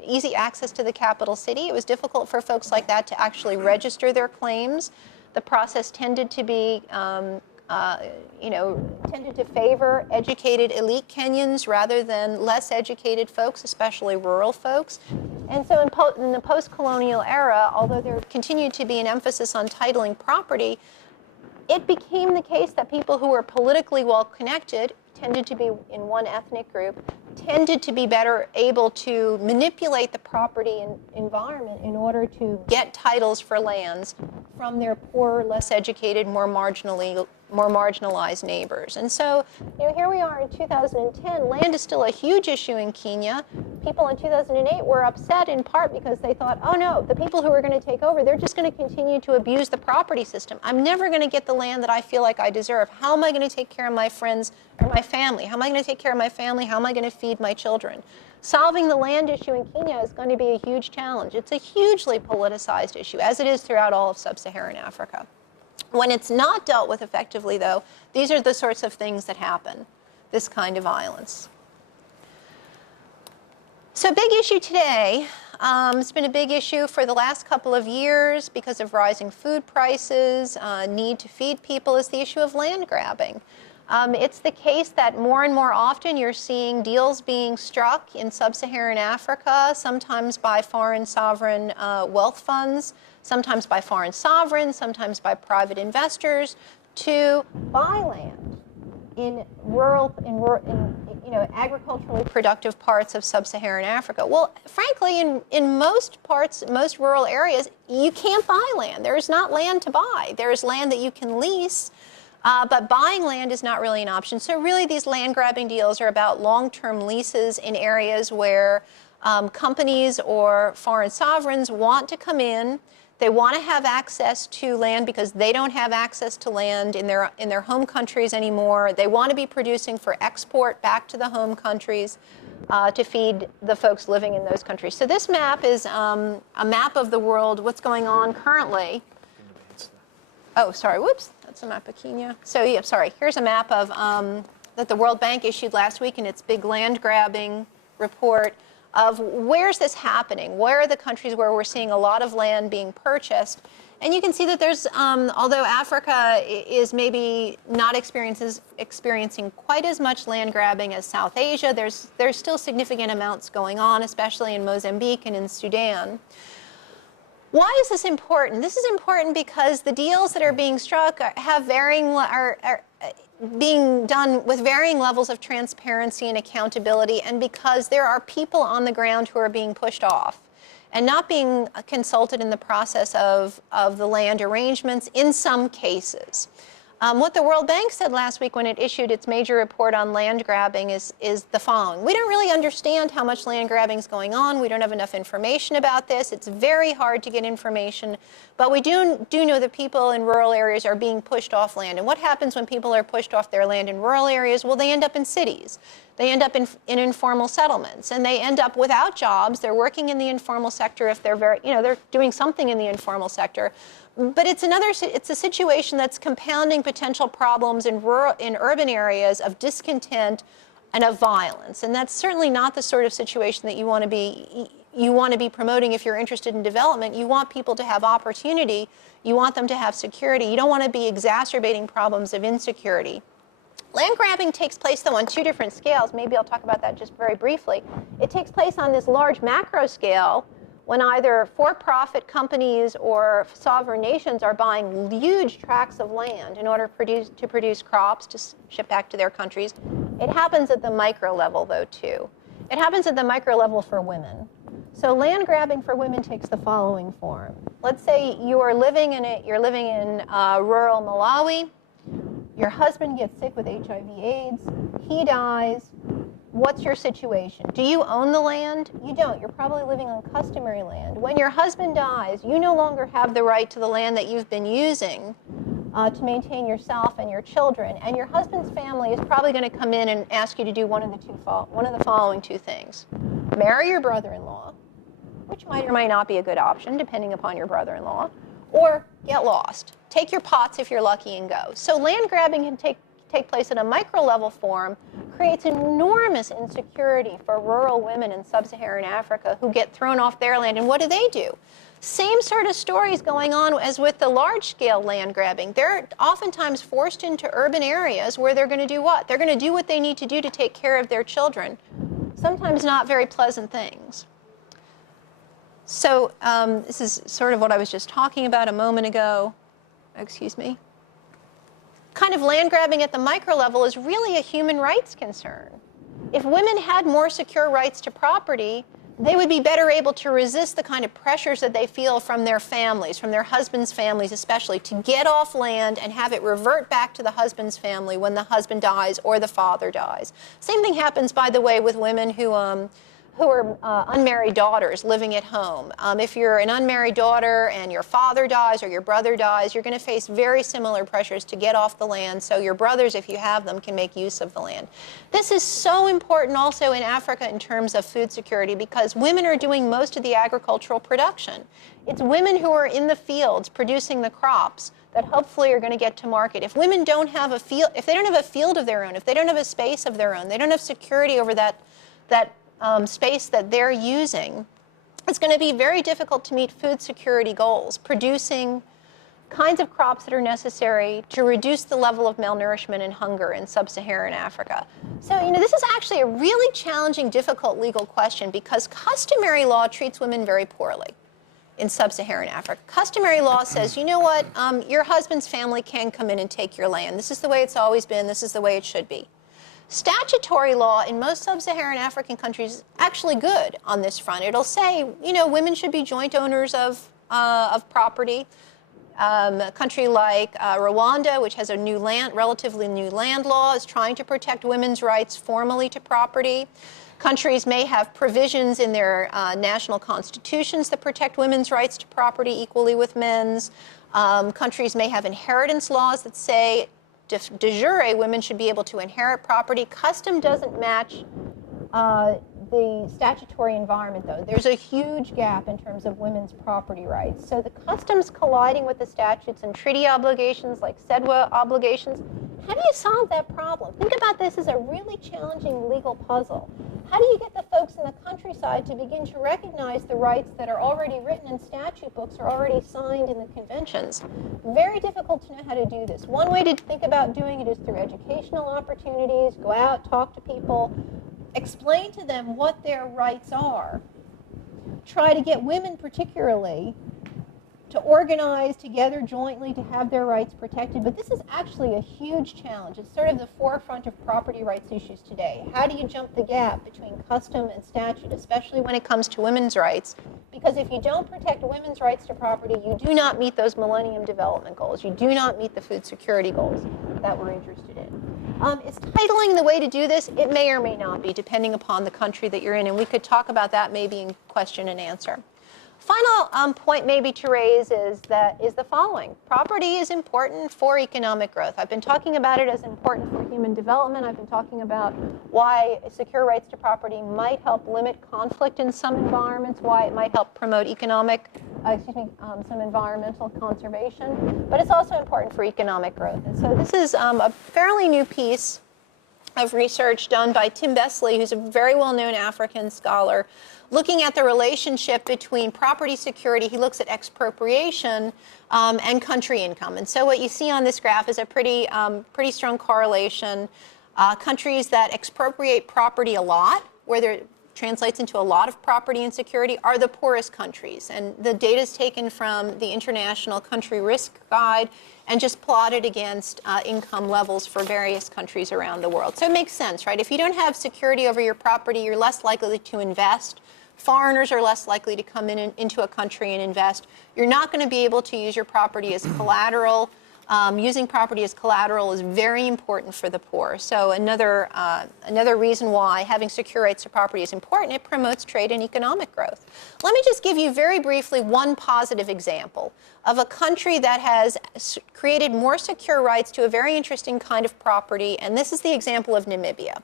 easy access to the capital city. It was difficult for folks like that to actually register their claims. The process tended to be, tended to favor educated elite Kenyans rather than less educated folks, especially rural folks. And so in the post-colonial era, although there continued to be an emphasis on titling property, it became the case that people who were politically well-connected tended to be in one ethnic group, tended to be better able to manipulate the property environment in order to get titles for lands from their poorer, less educated, more marginalized neighbors. And so, here we are in 2010. Land is still a huge issue in Kenya. People in 2008 were upset in part because they thought, oh no, the people who are going to take over, they're just going to continue to abuse the property system. I'm never going to get the land that I feel like I deserve. How am I going to take care of my friends or my family? How am I going to take care of my family? How am I going to feed my children? Solving the land issue in Kenya is going to be a huge challenge. It's a hugely politicized issue, as it is throughout all of sub-Saharan Africa. When it's not dealt with effectively, though, these are the sorts of things that happen, this kind of violence. So big issue today. It's been a big issue for the last couple of years because of rising food prices, need to feed people, is the issue of land grabbing. It's the case that more and more often you're seeing deals being struck in sub-Saharan Africa, sometimes by foreign sovereign wealth funds, sometimes by foreign sovereigns, sometimes by private investors, to buy land in agriculturally productive parts of sub-Saharan Africa. Well, frankly, in most rural areas, you can't buy land. There's not land to buy. There's land that you can lease. But buying land is not really an option. So really these land grabbing deals are about long-term leases in areas where companies or foreign sovereigns want to come in. They want to have access to land because they don't have access to land in their home countries anymore. They want to be producing for export back to the home countries to feed the folks living in those countries. So this map is a map of the world, what's going on currently. Oh, sorry, whoops. That's a map of Kenya. So, yeah, sorry. Here's a map of that the World Bank issued last week in its big land grabbing report of where's this happening? Where are the countries where we're seeing a lot of land being purchased? And you can see that there's, although Africa is maybe not experiencing quite as much land grabbing as South Asia, there's still significant amounts going on, especially in Mozambique and in Sudan. Why is this important? This is important because the deals that are being struck have varying, being done with varying levels of transparency and accountability, and because there are people on the ground who are being pushed off and not being consulted in the process of the land arrangements in some cases. What the World Bank said last week when it issued its major report on land grabbing is the following. We don't really understand how much land grabbing is going on. We don't have enough information about this. It's very hard to get information. But we do know that people in rural areas are being pushed off land. And what happens when people are pushed off their land in rural areas? Well, they end up in cities. They end up in informal settlements. And they end up without jobs. They're working in the informal sector if they're they're doing something in the informal sector. But it's a situation that's compounding potential problems in urban areas of discontent and of violence. And that's certainly not the sort of situation that you want to be promoting if you're interested in development. You want people to have opportunity. You want them to have security. You don't want to be exacerbating problems of insecurity. Land grabbing takes place, though, on two different scales. Maybe I'll talk about that just very briefly. It takes place on this large macro scale, when either for-profit companies or sovereign nations are buying huge tracts of land in order to produce crops to ship back to their countries. It happens at the micro level, though, too. It happens at the micro level for women. So land grabbing for women takes the following form. Let's say you're living in rural Malawi. Your husband gets sick with HIV/AIDS. He dies. What's your situation? Do you own the land? You don't. You're probably living on customary land. When your husband dies, you no longer have the right to the land that you've been using to maintain yourself and your children. And your husband's family is probably going to come in and ask you to do one of the following two things. Marry your brother-in-law, which might or might not be a good option, depending upon your brother-in-law, or get lost. Take your pots if you're lucky and go. So land grabbing can take place at a micro-level form, creates enormous insecurity for rural women in sub-Saharan Africa who get thrown off their land. And what do? Same sort of stories going on as with the large-scale land grabbing. They're oftentimes forced into urban areas where they're going to do what? They're going to do what they need to do to take care of their children. Sometimes not very pleasant things. So this is sort of what I was just talking about a moment ago. Excuse me. Kind of land grabbing at the micro level is really a human rights concern. If women had more secure rights to property, they would be better able to resist the kind of pressures that they feel from their families, from their husbands' families especially, to get off land and have it revert back to the husband's family when the husband dies or the father dies. Same thing happens, by the way, with women who are unmarried daughters living at home. If you're an unmarried daughter and your father dies or your brother dies, you're going to face very similar pressures to get off the land so your brothers, if you have them, can make use of the land. This is so important also in Africa in terms of food security because women are doing most of the agricultural production. It's women who are in the fields producing the crops that hopefully are going to get to market. If women don't have a field, if they don't have a field of their own, if they don't have a space of their own, they don't have security over that space that they're using, it's going to be very difficult to meet food security goals, producing kinds of crops that are necessary to reduce the level of malnourishment and hunger in sub-Saharan Africa. So, this is actually a really challenging, difficult legal question because customary law treats women very poorly in sub-Saharan Africa. Customary law says, you know what, your husband's family can come in and take your land. This is the way it's always been. This is the way it should be. Statutory law in most sub-Saharan African countries is actually good on this front. It'll say, women should be joint owners of property. A country like Rwanda, which has a relatively new land law, is trying to protect women's rights formally to property. Countries may have provisions in their national constitutions that protect women's rights to property equally with men's. Countries may have inheritance laws that say de jure, women should be able to inherit property. Custom doesn't match the statutory environment, though. There's a huge gap in terms of women's property rights. So the customs colliding with the statutes and treaty obligations like CEDAW obligations, how do you solve that problem? Think about this as a really challenging legal puzzle. How do you get the folks in the countryside to begin to recognize the rights that are already written in statute books or already signed in the conventions? Very difficult to know how to do this. One way to think about doing it is through educational opportunities, go out, talk to people, explain to them what their rights are. Try to get women particularly to organize together jointly to have their rights protected. But this is actually a huge challenge. It's sort of the forefront of property rights issues today. How do you jump the gap between custom and statute, especially when it comes to women's rights? Because if you don't protect women's rights to property, you do not meet those Millennium Development Goals. You do not meet the food security goals that we're interested in. Is titling the way to do this? It may or may not be, depending upon the country that you're in, and we could talk about that maybe in question and answer. Final point maybe to raise is the following. Property is important for economic growth. I've been talking about it as important for human development. I've been talking about why secure rights to property might help limit conflict in some environments, why it might help promote some environmental conservation, but it's also important for economic growth. And so this is a fairly new piece of research done by Tim Besley, who's a very well-known African scholar, looking at the relationship between property security. He looks at expropriation and country income. And so what you see on this graph is a pretty strong correlation. Countries that expropriate property a lot, where there translates into a lot of property insecurity, are the poorest countries. And the data is taken from the International Country Risk Guide and just plotted against income levels for various countries around the world. So it makes sense, right? If you don't have security over your property, you're less likely to invest. Foreigners are less likely to come into a country and invest. You're not going to be able to use your property as collateral. Using property as collateral is very important for the poor. So another reason why having secure rights to property is important, it promotes trade and economic growth. Let me just give you very briefly one positive example of a country that has created more secure rights to a very interesting kind of property, and this is the example of Namibia.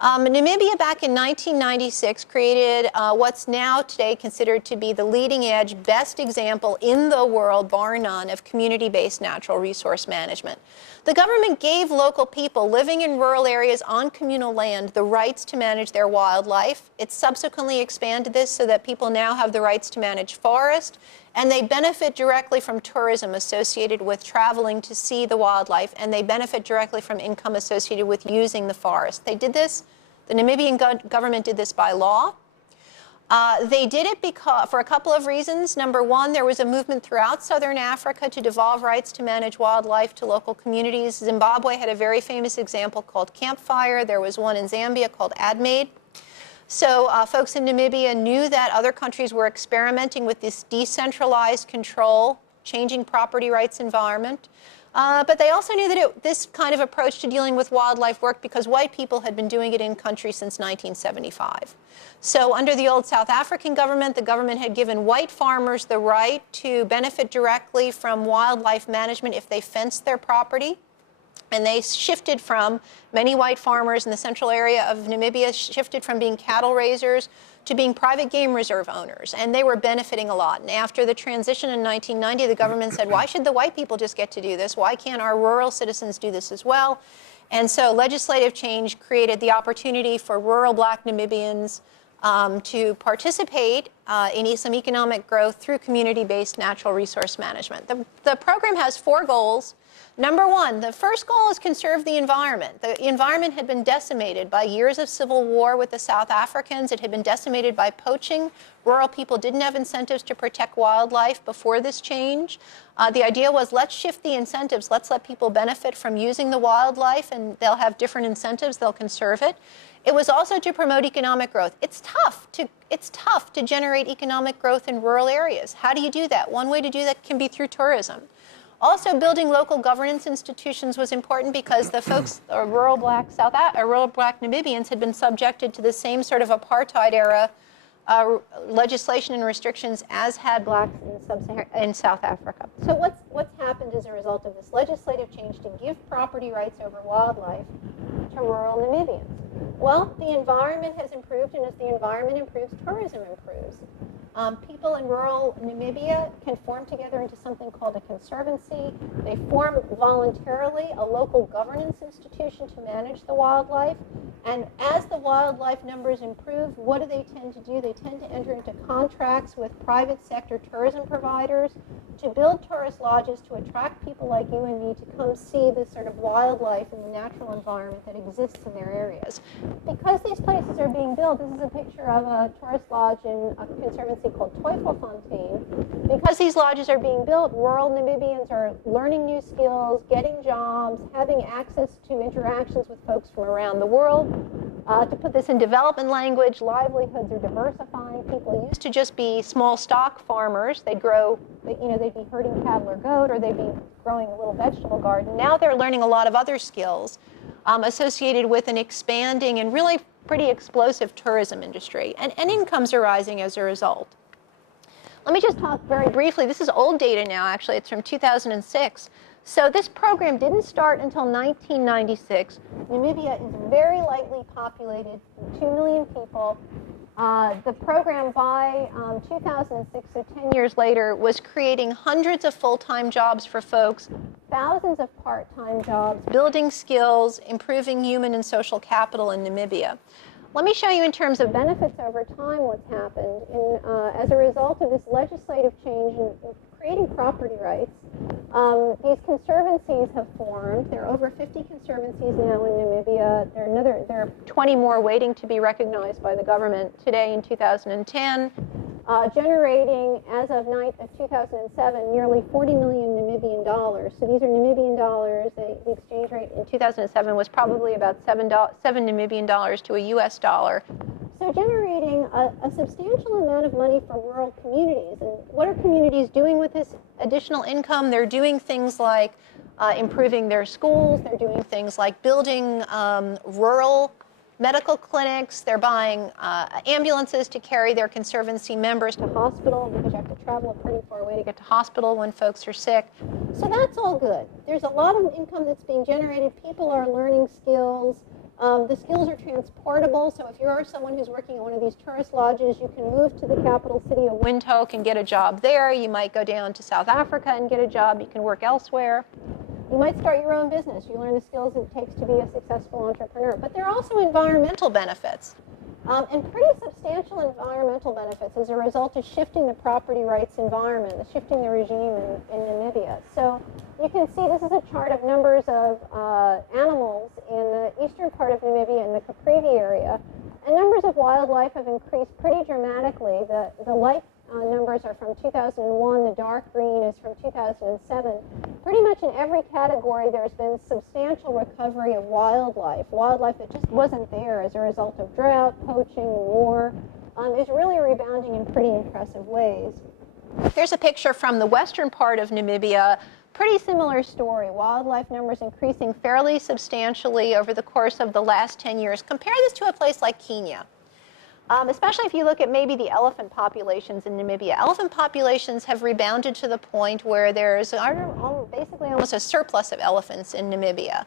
Namibia back in 1996 created what's now today considered to be the leading edge, best example in the world, bar none, of community-based natural resource management. The government gave local people living in rural areas on communal land the rights to manage their wildlife. It subsequently expanded this so that people now have the rights to manage forest, and they benefit directly from tourism associated with traveling to see the wildlife, and they benefit directly from income associated with using the forest. They did this, the Namibian government did this by law. They did it for a couple of reasons. Number one, there was a movement throughout southern Africa to devolve rights to manage wildlife to local communities. Zimbabwe had a very famous example called Campfire. There was one in Zambia called AdMade. So folks in Namibia knew that other countries were experimenting with this decentralized control, changing property rights environment. But they also knew that this kind of approach to dealing with wildlife worked because white people had been doing it in country since 1975. So under the old South African government, the government had given white farmers the right to benefit directly from wildlife management if they fenced their property. And they shifted from, many white farmers in the central area of Namibia shifted from being cattle raisers to being private game reserve owners. And they were benefiting a lot. And after the transition in 1990, the government said, why should the white people just get to do this? Why can't our rural citizens do this as well? And so legislative change created the opportunity for rural black Namibians to participate in some economic growth through community-based natural resource management. The program has 4 goals. Number one, the first goal is conserve the environment. The environment had been decimated by years of civil war with the South Africans. It had been decimated by poaching. Rural people didn't have incentives to protect wildlife before this change. The idea was, let's shift the incentives. Let's let people benefit from using the wildlife, and they'll have different incentives. They'll conserve it. It was also to promote economic growth. It's tough to generate economic growth in rural areas. How do you do that? One way to do that can be through tourism. Also, building local governance institutions was important because the folks, rural black Namibians, had been subjected to the same sort of apartheid era legislation and restrictions as had blacks in South Africa. So what's happened as a result of this legislative change to give property rights over wildlife to rural Namibians? Well, the environment has improved, and as the environment improves, tourism improves. People in rural Namibia can form together into something called a conservancy. They form voluntarily a local governance institution to manage the wildlife. And as the wildlife numbers improve, what do they tend to do? They tend to enter into contracts with private sector tourism providers to build tourist lodges to attract people like you and me to come see the sort of wildlife and the natural environment that exists in their areas. Because these places are being built, this is a picture of a tourist lodge in a conservancy agency called Teufelfontein. Because these lodges are being built, rural Namibians are learning new skills, getting jobs, having access to interactions with folks from around the world. To put this in development language, livelihoods are diversifying. People used to just be small stock farmers. They'd grow, they'd be herding cattle or goat, or they'd be growing a little vegetable garden. Now they're learning a lot of other skills associated with an expanding and really pretty explosive tourism industry. And incomes are rising as a result. Let me just talk very briefly. This is old data now, actually. It's from 2006. So this program didn't start until 1996. Namibia is very lightly populated, 2 million people. The program by 2006, so 10 years later, was creating hundreds of full-time jobs for folks, thousands of part-time jobs, building skills, improving human and social capital in Namibia. Let me show you in terms of benefits over time what's happened as a result of this legislative change in creating property rights. These conservancies have formed. There are over 50 conservancies now in Namibia. There are 20 more waiting to be recognized by the government today in 2010, generating, as of 2007, nearly 40 million Namibian dollars. So these are Namibian dollars. The exchange rate in 2007 was probably about $7 Namibian dollars to a US dollar. So generating a substantial amount of money for rural communities. And what are communities doing with this additional income? They're doing things like improving their schools. They're doing things like building rural medical clinics. They're buying ambulances to carry their conservancy members to hospital, because you have to travel a pretty far way to get to hospital when folks are sick. So that's all good. There's a lot of income that's being generated. People are learning skills. The skills are transportable, so if you are someone who's working at one of these tourist lodges, you can move to the capital city of Windhoek and get a job there. You might go down to South Africa and get a job. You can work elsewhere. You might start your own business. You learn the skills it takes to be a successful entrepreneur. But there are also environmental benefits, and pretty substantial environmental benefits as a result of shifting the property rights environment, shifting the regime in Namibia. So you can see this is a chart of numbers of animals in the eastern part of Namibia, in the Caprivi area. And numbers of wildlife have increased pretty dramatically. The light numbers are from 2001. The dark green is from 2007. Pretty much in every category, there's been substantial recovery of wildlife that just wasn't there as a result of drought, poaching, war, is really rebounding in pretty impressive ways. Here's a picture from the western part of Namibia. Pretty similar story. Wildlife numbers increasing fairly substantially over the course of the last 10 years. Compare this to a place like Kenya. Especially if you look at maybe the elephant populations in Namibia. Elephant populations have rebounded to the point where there's basically almost a surplus of elephants in Namibia.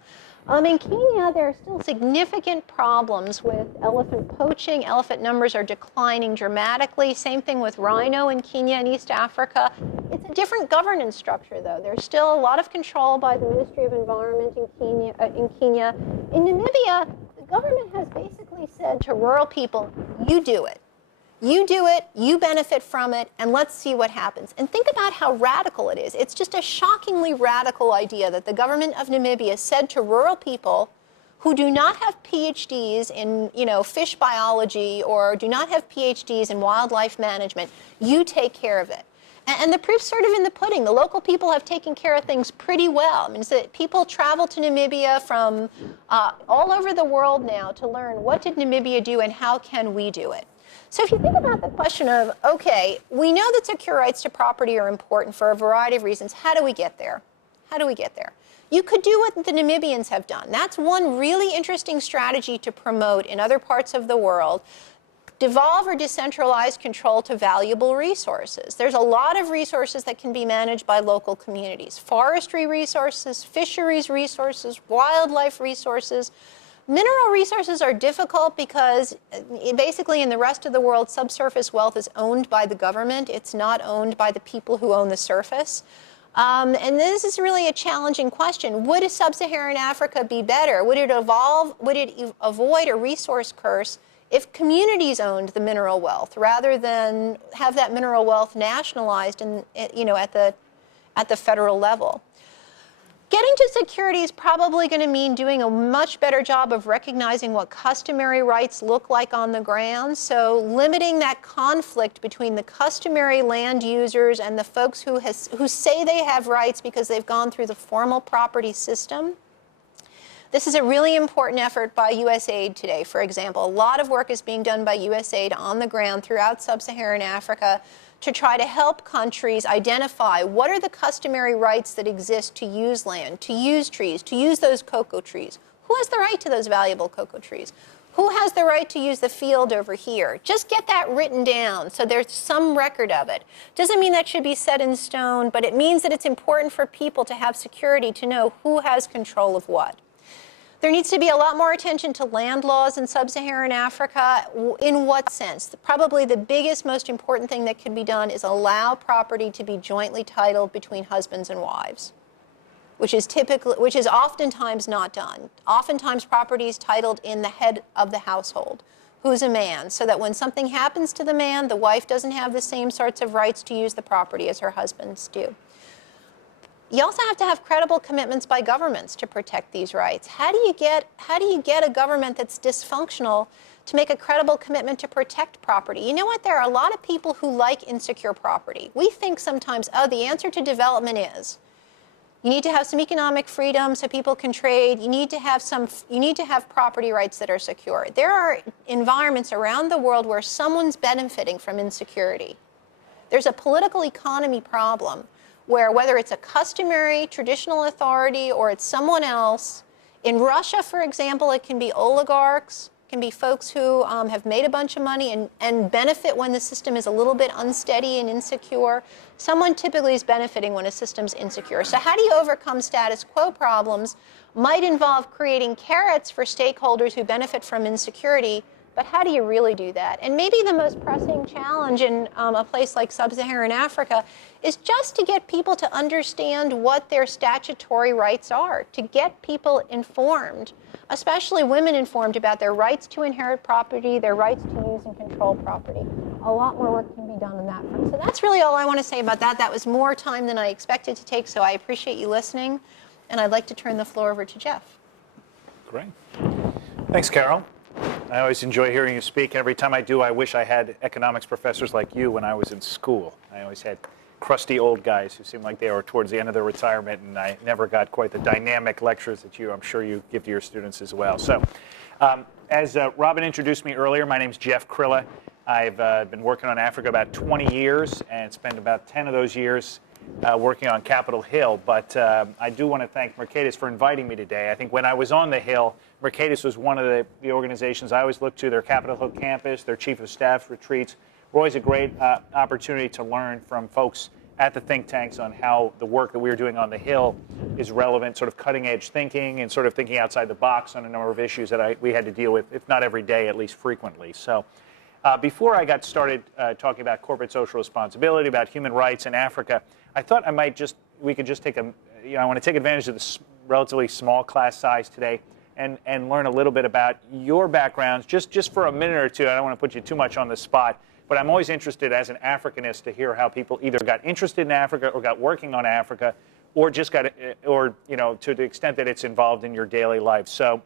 In Kenya, there are still significant problems with elephant poaching. Elephant numbers are declining dramatically. Same thing with rhino in Kenya and East Africa. It's a different governance structure, though. There's still a lot of control by the Ministry of Environment in Kenya. In Namibia, the government has basically said to rural people, you do it. You do it, you benefit from it, and let's see what happens. And think about how radical it is. It's just a shockingly radical idea that the government of Namibia said to rural people who do not have PhDs in, fish biology or do not have PhDs in wildlife management, you take care of it. And the proof's sort of in the pudding. The local people have taken care of things pretty well. I mean, so people travel to Namibia from all over the world now to learn what did Namibia do and how can we do it. So if you think about the question of, okay, we know that secure rights to property are important for a variety of reasons. How do we get there? How do we get there? You could do what the Namibians have done. That's one really interesting strategy to promote in other parts of the world. Devolve or decentralize control to valuable resources. There's a lot of resources that can be managed by local communities. Forestry resources, fisheries resources, wildlife resources. Mineral resources are difficult because basically in the rest of the world, subsurface wealth is owned by the government. It's not owned by the people who own the surface. And this is really a challenging question. Would sub-Saharan Africa be better? Would it evolve? Would it avoid a resource curse if communities owned the mineral wealth rather than have that mineral wealth nationalized at the federal level? Getting to security is probably going to mean doing a much better job of recognizing what customary rights look like on the ground. So limiting that conflict between the customary land users and the folks who say they have rights because they've gone through the formal property system. This is a really important effort by USAID today, for example. A lot of work is being done by USAID on the ground throughout sub-Saharan Africa to try to help countries identify what are the customary rights that exist to use land, to use trees, to use those cocoa trees. Who has the right to those valuable cocoa trees? Who has the right to use the field over here? Just get that written down so there's some record of it. Doesn't mean that should be set in stone, but it means that it's important for people to have security to know who has control of what. There needs to be a lot more attention to land laws in sub-Saharan Africa. In what sense? Probably the biggest, most important thing that can be done is allow property to be jointly titled between husbands and wives, which is oftentimes not done. Oftentimes property is titled in the head of the household, who's a man, so that when something happens to the man, the wife doesn't have the same sorts of rights to use the property as her husbands do. You also have to have credible commitments by governments to protect these rights. How do you get a government that's dysfunctional to make a credible commitment to protect property? You know what? There are a lot of people who like insecure property. We think sometimes, oh, the answer to development is you need to have some economic freedom so people can trade. You need to have property rights that are secure. There are environments around the world where someone's benefiting from insecurity. There's a political economy problem where whether it's a customary traditional authority or it's someone else, in Russia, for example, it can be oligarchs, can be folks who have made a bunch of money and benefit when the system is a little bit unsteady and insecure. Someone typically is benefiting when a system's insecure. So how do you overcome status quo problems? Might involve creating carrots for stakeholders who benefit from insecurity, but how do you really do that? And maybe the most pressing challenge in a place like sub-Saharan Africa is just to get people to understand what their statutory rights are, to get people informed, especially women informed about their rights to inherit property, their rights to use and control property. A lot more work can be done on that front. So that's really all I want to say about that. That was more time than I expected to take, so I appreciate you listening. And I'd like to turn the floor over to Jeff. Great. Thanks, Carol. I always enjoy hearing you speak. Every time I do, I wish I had economics professors like you when I was in school. I always had crusty old guys who seemed like they were towards the end of their retirement, and I never got quite the dynamic lectures that I'm sure you give to your students as well. So, as Robin introduced me earlier, my name's Jeff Guerrilla. I've been working on Africa about 20 years and spent about 10 of those years working on Capitol Hill. But I do want to thank Mercatus for inviting me today. I think when I was on the Hill, Mercatus was one of the organizations I always looked to. Their Capitol Hill campus, their Chief of Staff retreats were always a great opportunity to learn from folks at the think tanks on how the work that we were doing on the Hill is relevant, sort of cutting edge thinking and sort of thinking outside the box on a number of issues that we had to deal with, if not every day, at least frequently. So before I got started talking about corporate social responsibility, about human rights in Africa, I thought we could just take I want to take advantage of this relatively small class size today and learn a little bit about your backgrounds, just for a minute or two. I don't want to put you too much on the spot, but I'm always interested as an Africanist to hear how people either got interested in Africa or got working on Africa, or just got, or to the extent that it's involved in your daily life. So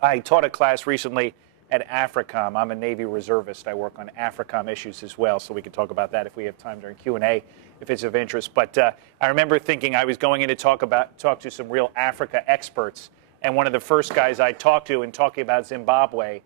I taught a class recently at AFRICOM. I'm a Navy reservist. I work on AFRICOM issues as well, so we can talk about that if we have time during Q&A, if it's of interest. But I remember thinking I was going in to talk to some real Africa experts, and one of the first guys I talked to in talking about Zimbabwe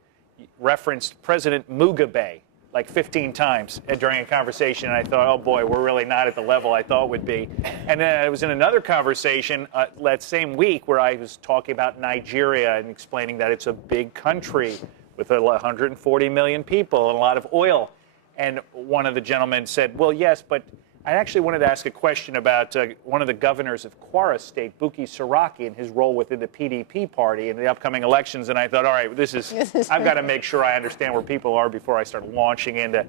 referenced President Mugabe like 15 times during a conversation, and I thought, oh boy, we're really not at the level I thought would be. And then I was in another conversation that same week where I was talking about Nigeria and explaining that it's a big country with 140 million people and a lot of oil. And one of the gentlemen said, well, yes, but I actually wanted to ask a question about one of the governors of Plateau State, Buki Saraki, and his role within the PDP party in the upcoming elections. And I thought, all right, I've got to make sure I understand where people are before I start launching into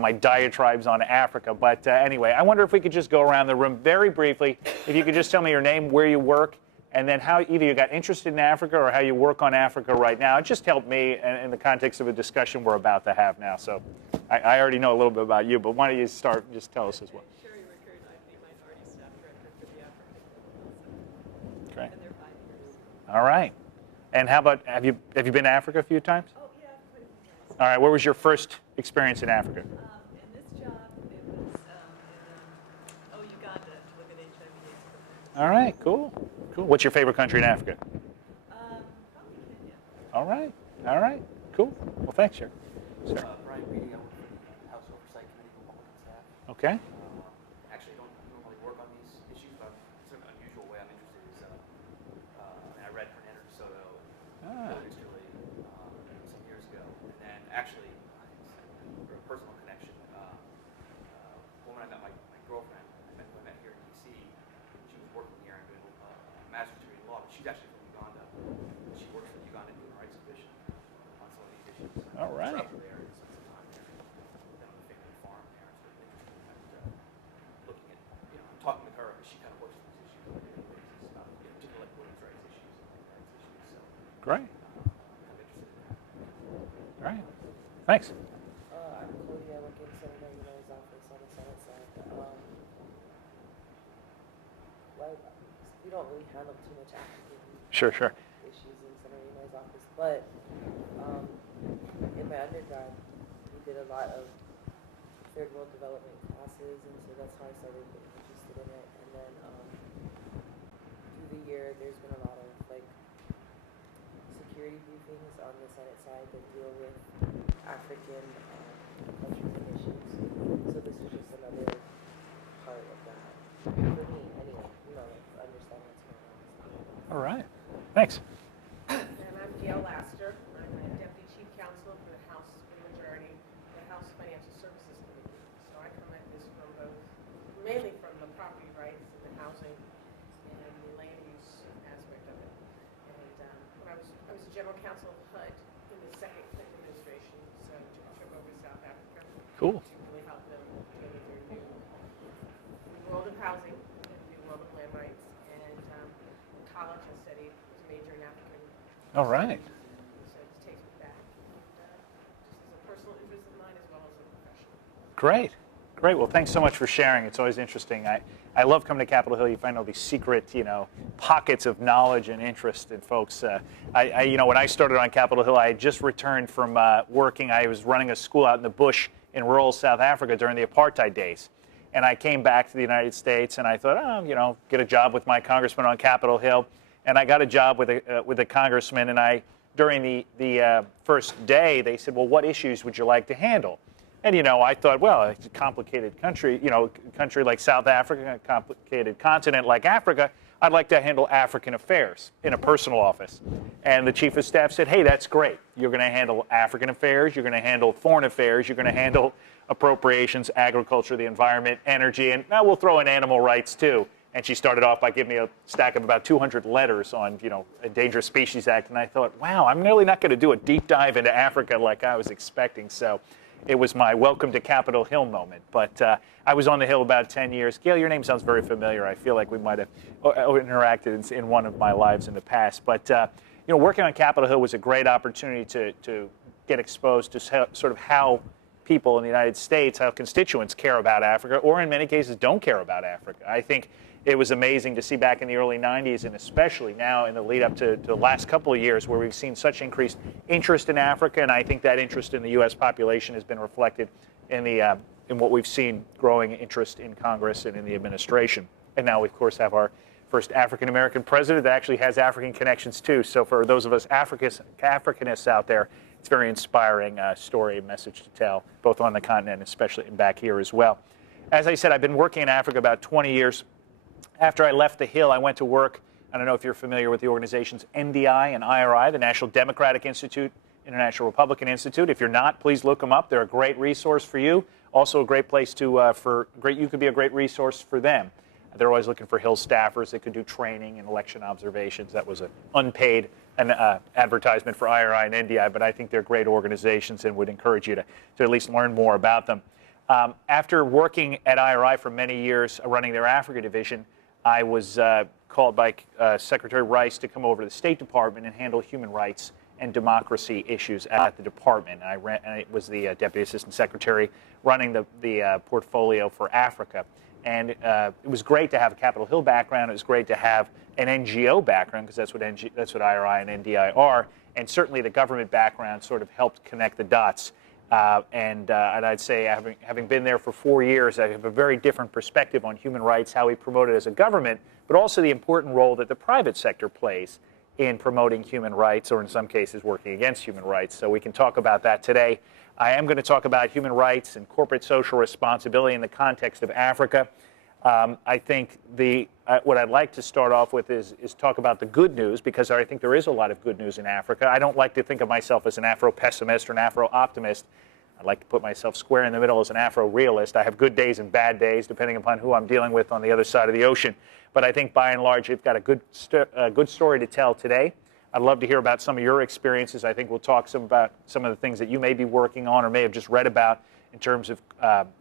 my diatribes on Africa. But anyway, I wonder if we could just go around the room very briefly. If you could just tell me your name, where you work, and then how either you got interested in Africa or how you work on Africa right now. It just helped me in the context of a discussion we're about to have now. So I already know a little bit about you, but why don't you start, just tell us as well. Great. Been there 5 years. All right. And how about, have you been to Africa a few times? Oh, yeah, quite a few times. All right. Where was your first experience in Africa? In this job, it was Uganda to look at HIV/AIDS. All right. Cool. Cool. What's your favorite country in Africa? Probably Kenya. All right. All right. Cool. Well, thanks, sir. Brian Reedy, I work for the House Oversight Committee for Public and Staff. Okay. Actually, I don't normally work on these issues, but sort of an unusual way I'm interested is, I read Fernando de Soto and Bill Easterly some years ago, and then actually, for a personal connection, when I met my girlfriend, I met here in D.C. She was working here and doing a master's degree in law, but she's actually from Uganda. She works for the Ugandan Human Rights Commission on some of these issues. All right. Traveled there and spent some time there. Then on the family farm there. It's really interesting. Looking at, I'm talking with her because she kind of works on these issues on a daily basis, particularly like women's rights issues and human rights issues. So Great. I'm interested in that. All right. Thanks. I'm Cody. I work in Senator United's office on the Senate side. We don't really handle too much African Sure. issues in Senator United's office, but in my undergrad, we did a lot of third world development classes, and so that's how I started getting interested in it. And then through the year, there's been a lot of security briefings on the Senate side that deal with African cultural issues. So this is just another part of that for me, anyway. Understand what's going on. All right. Thanks. And I'm Gail Laster. I'm the Deputy Chief Counsel for the House Majority, the House Financial Services Committee. So I come at this from mainly from the property rights and the housing and the land use aspect of it. And when I was General Counsel of HUD in the second Clinton administration, so I took a trip over to South Africa. Cool. To really help them deal with their new world of housing and the new world of land rights. And in college, I studied, was a major in African. All right. So it takes me back, just as a personal interest of mine as well as a professional. Great. Well, thanks so much for sharing. It's always interesting. I love coming to Capitol Hill. You find all these secret, pockets of knowledge and interest in folks. When I started on Capitol Hill, I had just returned from working. I was running a school out in the bush in rural South Africa during the apartheid days. And I came back to the United States, and I thought, get a job with my congressman on Capitol Hill. And I got a job with a congressman, and during the first day, they said, well, what issues would you like to handle? And, I thought, well, it's a complicated country, country like South Africa, a complicated continent like Africa, I'd like to handle African affairs in a personal office. And the chief of staff said, hey, that's great. You're going to handle African affairs, you're going to handle foreign affairs, you're going to handle appropriations, agriculture, the environment, energy, and now we'll throw in animal rights too. And she started off by giving me a stack of about 200 letters on, a Dangerous Species Act. And I thought, wow, I'm really not going to do a deep dive into Africa like I was expecting. So it was my welcome to Capitol Hill moment. But I was on the Hill about 10 years. Gail, your name sounds very familiar. I feel like we might have interacted in one of my lives in the past. But, working on Capitol Hill was a great opportunity to get exposed to sort of how people in the United States, how constituents care about Africa, or in many cases don't care about Africa. I think it was amazing to see back in the early 90s, and especially now in the lead up to the last couple of years, where we've seen such increased interest in Africa, and I think that interest in the U.S. population has been reflected in what we've seen growing interest in Congress and in the administration. And now we, of course, have our first African-American president that actually has African connections too. So for those of us Africanists out there, it's a very inspiring story and message to tell, both on the continent and especially back here as well. As I said, I've been working in Africa about 20 years. After I left the Hill, I went to work, I don't know if you're familiar with the organizations NDI and IRI, the National Democratic Institute, International Republican Institute. If you're not, please look them up. They're a great resource for you. Also a great place to, you could be a great resource for them. They're always looking for Hill staffers that could do training and election observations. That was an unpaid advertisement for IRI and NDI, but I think they're great organizations and would encourage you to at least learn more about them. After working at IRI for many years, running their Africa division, I was called by Secretary Rice to come over to the State Department and handle human rights and democracy issues at the department. And I was the Deputy Assistant Secretary running the portfolio for Africa. And it was great to have a Capitol Hill background. It was great to have an NGO background, because that's what IRI and NDI are. And certainly the government background sort of helped connect the dots. And I'd say, having been there for 4 years, I have a very different perspective on human rights, how we promote it as a government, but also the important role that the private sector plays in promoting human rights, or in some cases working against human rights. So we can talk about that today. I am going to talk about human rights and corporate social responsibility in the context of Africa. I think what I'd like to start off with is talk about the good news, because I think there is a lot of good news in Africa. I don't like to think of myself as an Afro-pessimist or an Afro-optimist. I like to put myself square in the middle as an Afro-realist. I have good days and bad days, depending upon who I'm dealing with on the other side of the ocean. But I think, by and large, you've got a good story to tell today. I'd love to hear about some of your experiences. I think we'll talk about some of the things that you may be working on or may have just read about in terms of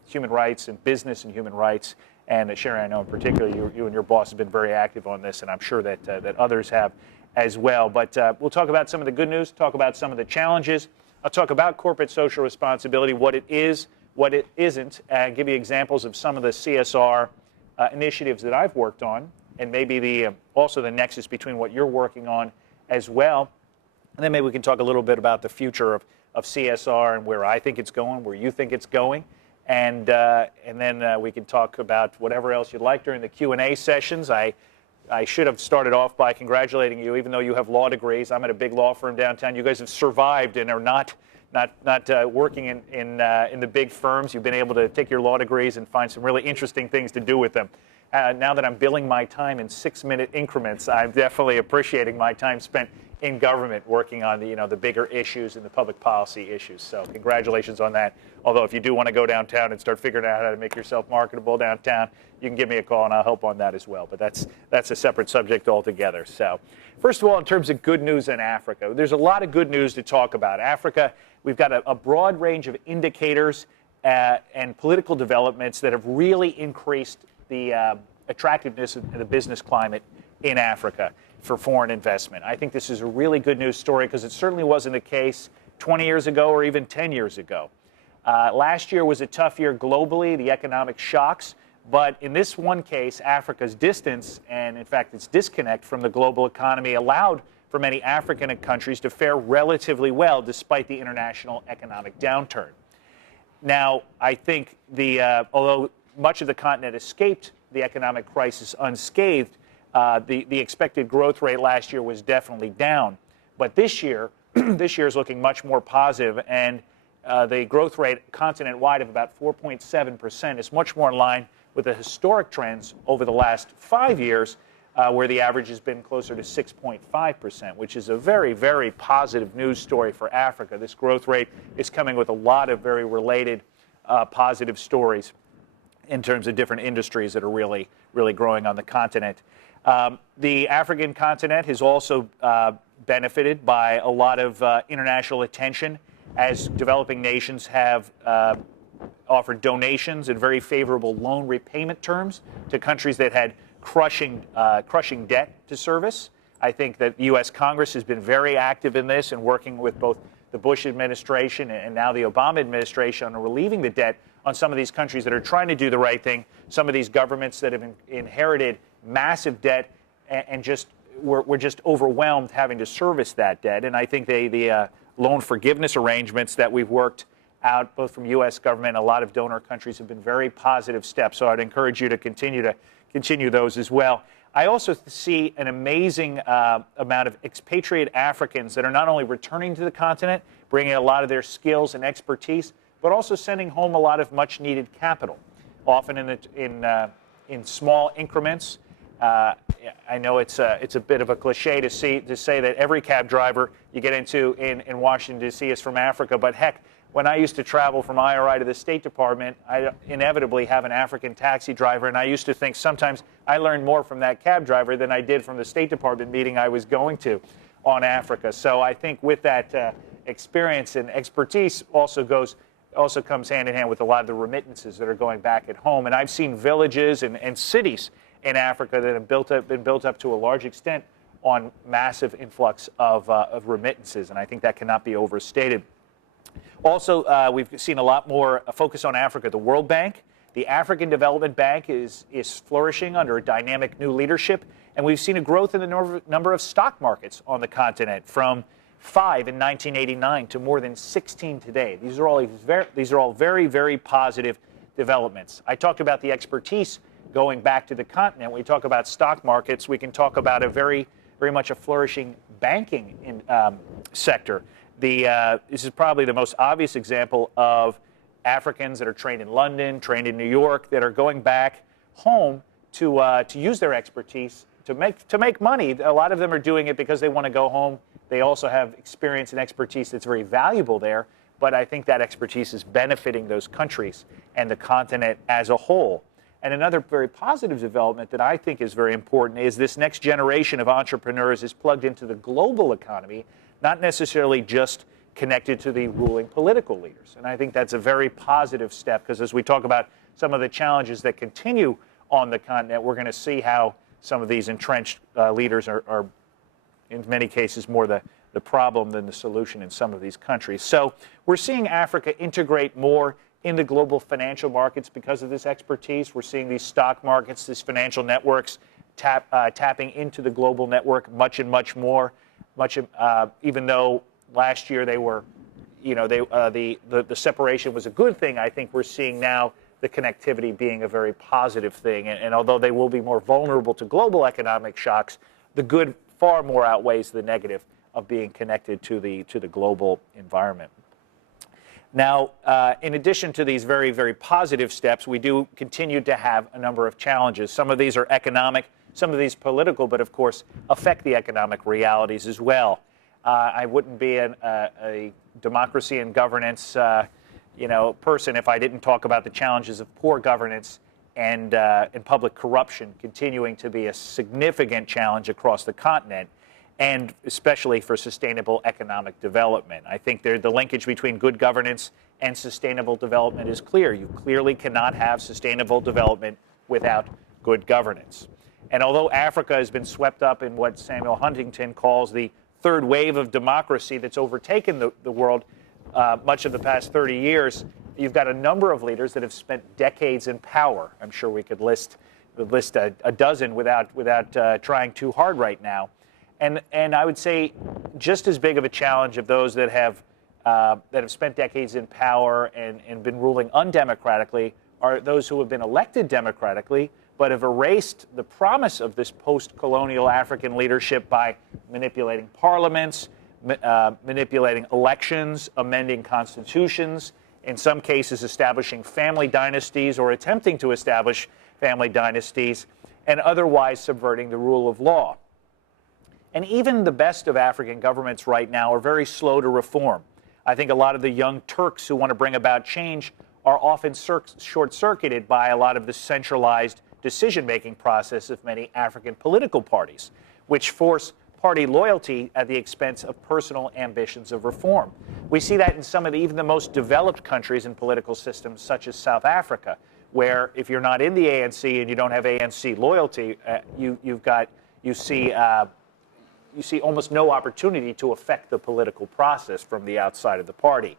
human rights and business and human rights. And Sherry, I know in particular you and your boss have been very active on this, and I'm sure that others have as well. But we'll talk about some of the good news, talk about some of the challenges. I'll talk about corporate social responsibility, what it is, what it isn't, and give you examples of some of the CSR initiatives that I've worked on, and maybe also the nexus between what you're working on as well. And then maybe we can talk a little bit about the future of CSR and where I think it's going, where you think it's going. And then we can talk about whatever else you'd like during the Q&A sessions. I should have started off by congratulating you, even though you have law degrees. I'm at a big law firm downtown. You guys have survived and are not working in the big firms. You've been able to take your law degrees and find some really interesting things to do with them. Now that I'm billing my time in 6-minute increments, I'm definitely appreciating my time spent in government working on the bigger issues and the public policy issues. So congratulations on that. Although if you do want to go downtown and start figuring out how to make yourself marketable downtown, you can give me a call and I'll help on that as well. But that's a separate subject altogether. So first of all, in terms of good news in Africa, there's a lot of good news to talk about. Africa, we've got a broad range of indicators and political developments that have really increased the attractiveness of the business climate in Africa for foreign investment. I think this is a really good news story, because it certainly wasn't the case 20 years ago or even 10 years ago. Last year was a tough year globally, the economic shocks, but in this one case, Africa's distance and, in fact, its disconnect from the global economy allowed for many African countries to fare relatively well despite the international economic downturn. Now, I think although much of the continent escaped the economic crisis unscathed, the expected growth rate last year was definitely down. But this year is looking much more positive, and the growth rate continent-wide of about 4.7% is much more in line with the historic trends over the last 5 years, where the average has been closer to 6.5%, which is a very, very positive news story for Africa. This growth rate is coming with a lot of very related positive stories in terms of different industries that are really, really growing on the continent. The African continent has also benefited by a lot of international attention, as developing nations have offered donations and very favorable loan repayment terms to countries that had crushing debt to service. I think that the U.S. Congress has been very active in this and working with both the Bush administration and now the Obama administration on relieving the debt on some of these countries that are trying to do the right thing, some of these governments that have inherited massive debt and were just overwhelmed having to service that debt. And I think the loan forgiveness arrangements that we've worked out, both from U.S. government and a lot of donor countries, have been very positive steps. So I'd encourage you to continue those as well. I also see an amazing amount of expatriate Africans that are not only returning to the continent, bringing a lot of their skills and expertise, but also sending home a lot of much-needed capital, often in small increments. I know it's a bit of a cliche to say that every cab driver you get into in Washington, D.C. is from Africa, but heck, when I used to travel from IRI to the State Department, I inevitably have an African taxi driver, and I used to think sometimes I learned more from that cab driver than I did from the State Department meeting I was going to on Africa. So I think with that experience and expertise also comes hand in hand with a lot of the remittances that are going back at home. And I've seen villages and cities in Africa that have been built up to a large extent on massive influx of remittances, and I think that cannot be overstated. Also, we've seen a lot more focus on Africa. The World Bank The African Development Bank is flourishing under a dynamic new leadership, and we've seen a growth in the number of stock markets on the continent from 5 in 1989 to more than 16 today. These are all very, very positive developments. I talked about the expertise going back to the continent. When we talk about stock markets, we can talk about a very much a flourishing banking sector. This is probably the most obvious example of Africans that are trained in London, trained in New York, that are going back home to use their expertise to make money. A lot of them are doing it because they want to go home. They also have experience and expertise that's very valuable there. But I think that expertise is benefiting those countries and the continent as a whole. And another very positive development that I think is very important is this next generation of entrepreneurs is plugged into the global economy, not necessarily just connected to the ruling political leaders. And I think that's a very positive step, because as we talk about some of the challenges that continue on the continent, we're going to see how some of these entrenched leaders are, in many cases, more the problem than the solution in some of these countries. So we're seeing Africa integrate more in the global financial markets because of this expertise. We're seeing these stock markets, these financial networks tapping into the global network much and much more. Even though last year they were, the separation was a good thing, I think we're seeing now the connectivity being a very positive thing. And although they will be more vulnerable to global economic shocks, the good far more outweighs the negative of being connected to the global environment. Now, in addition to these very, very positive steps, we do continue to have a number of challenges. Some of these are economic, some of these political, but of course affect the economic realities as well. I wouldn't be a democracy and governance person if I didn't talk about the challenges of poor governance and public corruption continuing to be a significant challenge across the continent, and especially for sustainable economic development. I think the linkage between good governance and sustainable development is clear. You clearly cannot have sustainable development without good governance. And although Africa has been swept up in what Samuel Huntington calls the third wave of democracy that's overtaken the world much of the past 30 years, you've got a number of leaders that have spent decades in power. I'm sure we could list a dozen without trying too hard right now. And I would say just as big of a challenge of those that have spent decades in power and been ruling undemocratically are those who have been elected democratically but have erased the promise of this post-colonial African leadership by manipulating parliaments, manipulating elections, amending constitutions, in some cases establishing family dynasties or attempting to establish family dynasties, and otherwise subverting the rule of law. And even the best of African governments right now are very slow to reform. I think a lot of the young Turks who want to bring about change are often short-circuited by a lot of the centralized decision-making process of many African political parties, which force party loyalty at the expense of personal ambitions of reform. We see that in some of even the most developed countries and political systems, such as South Africa, where if you're not in the ANC and you don't have ANC loyalty, you see almost no opportunity to affect the political process from the outside of the party.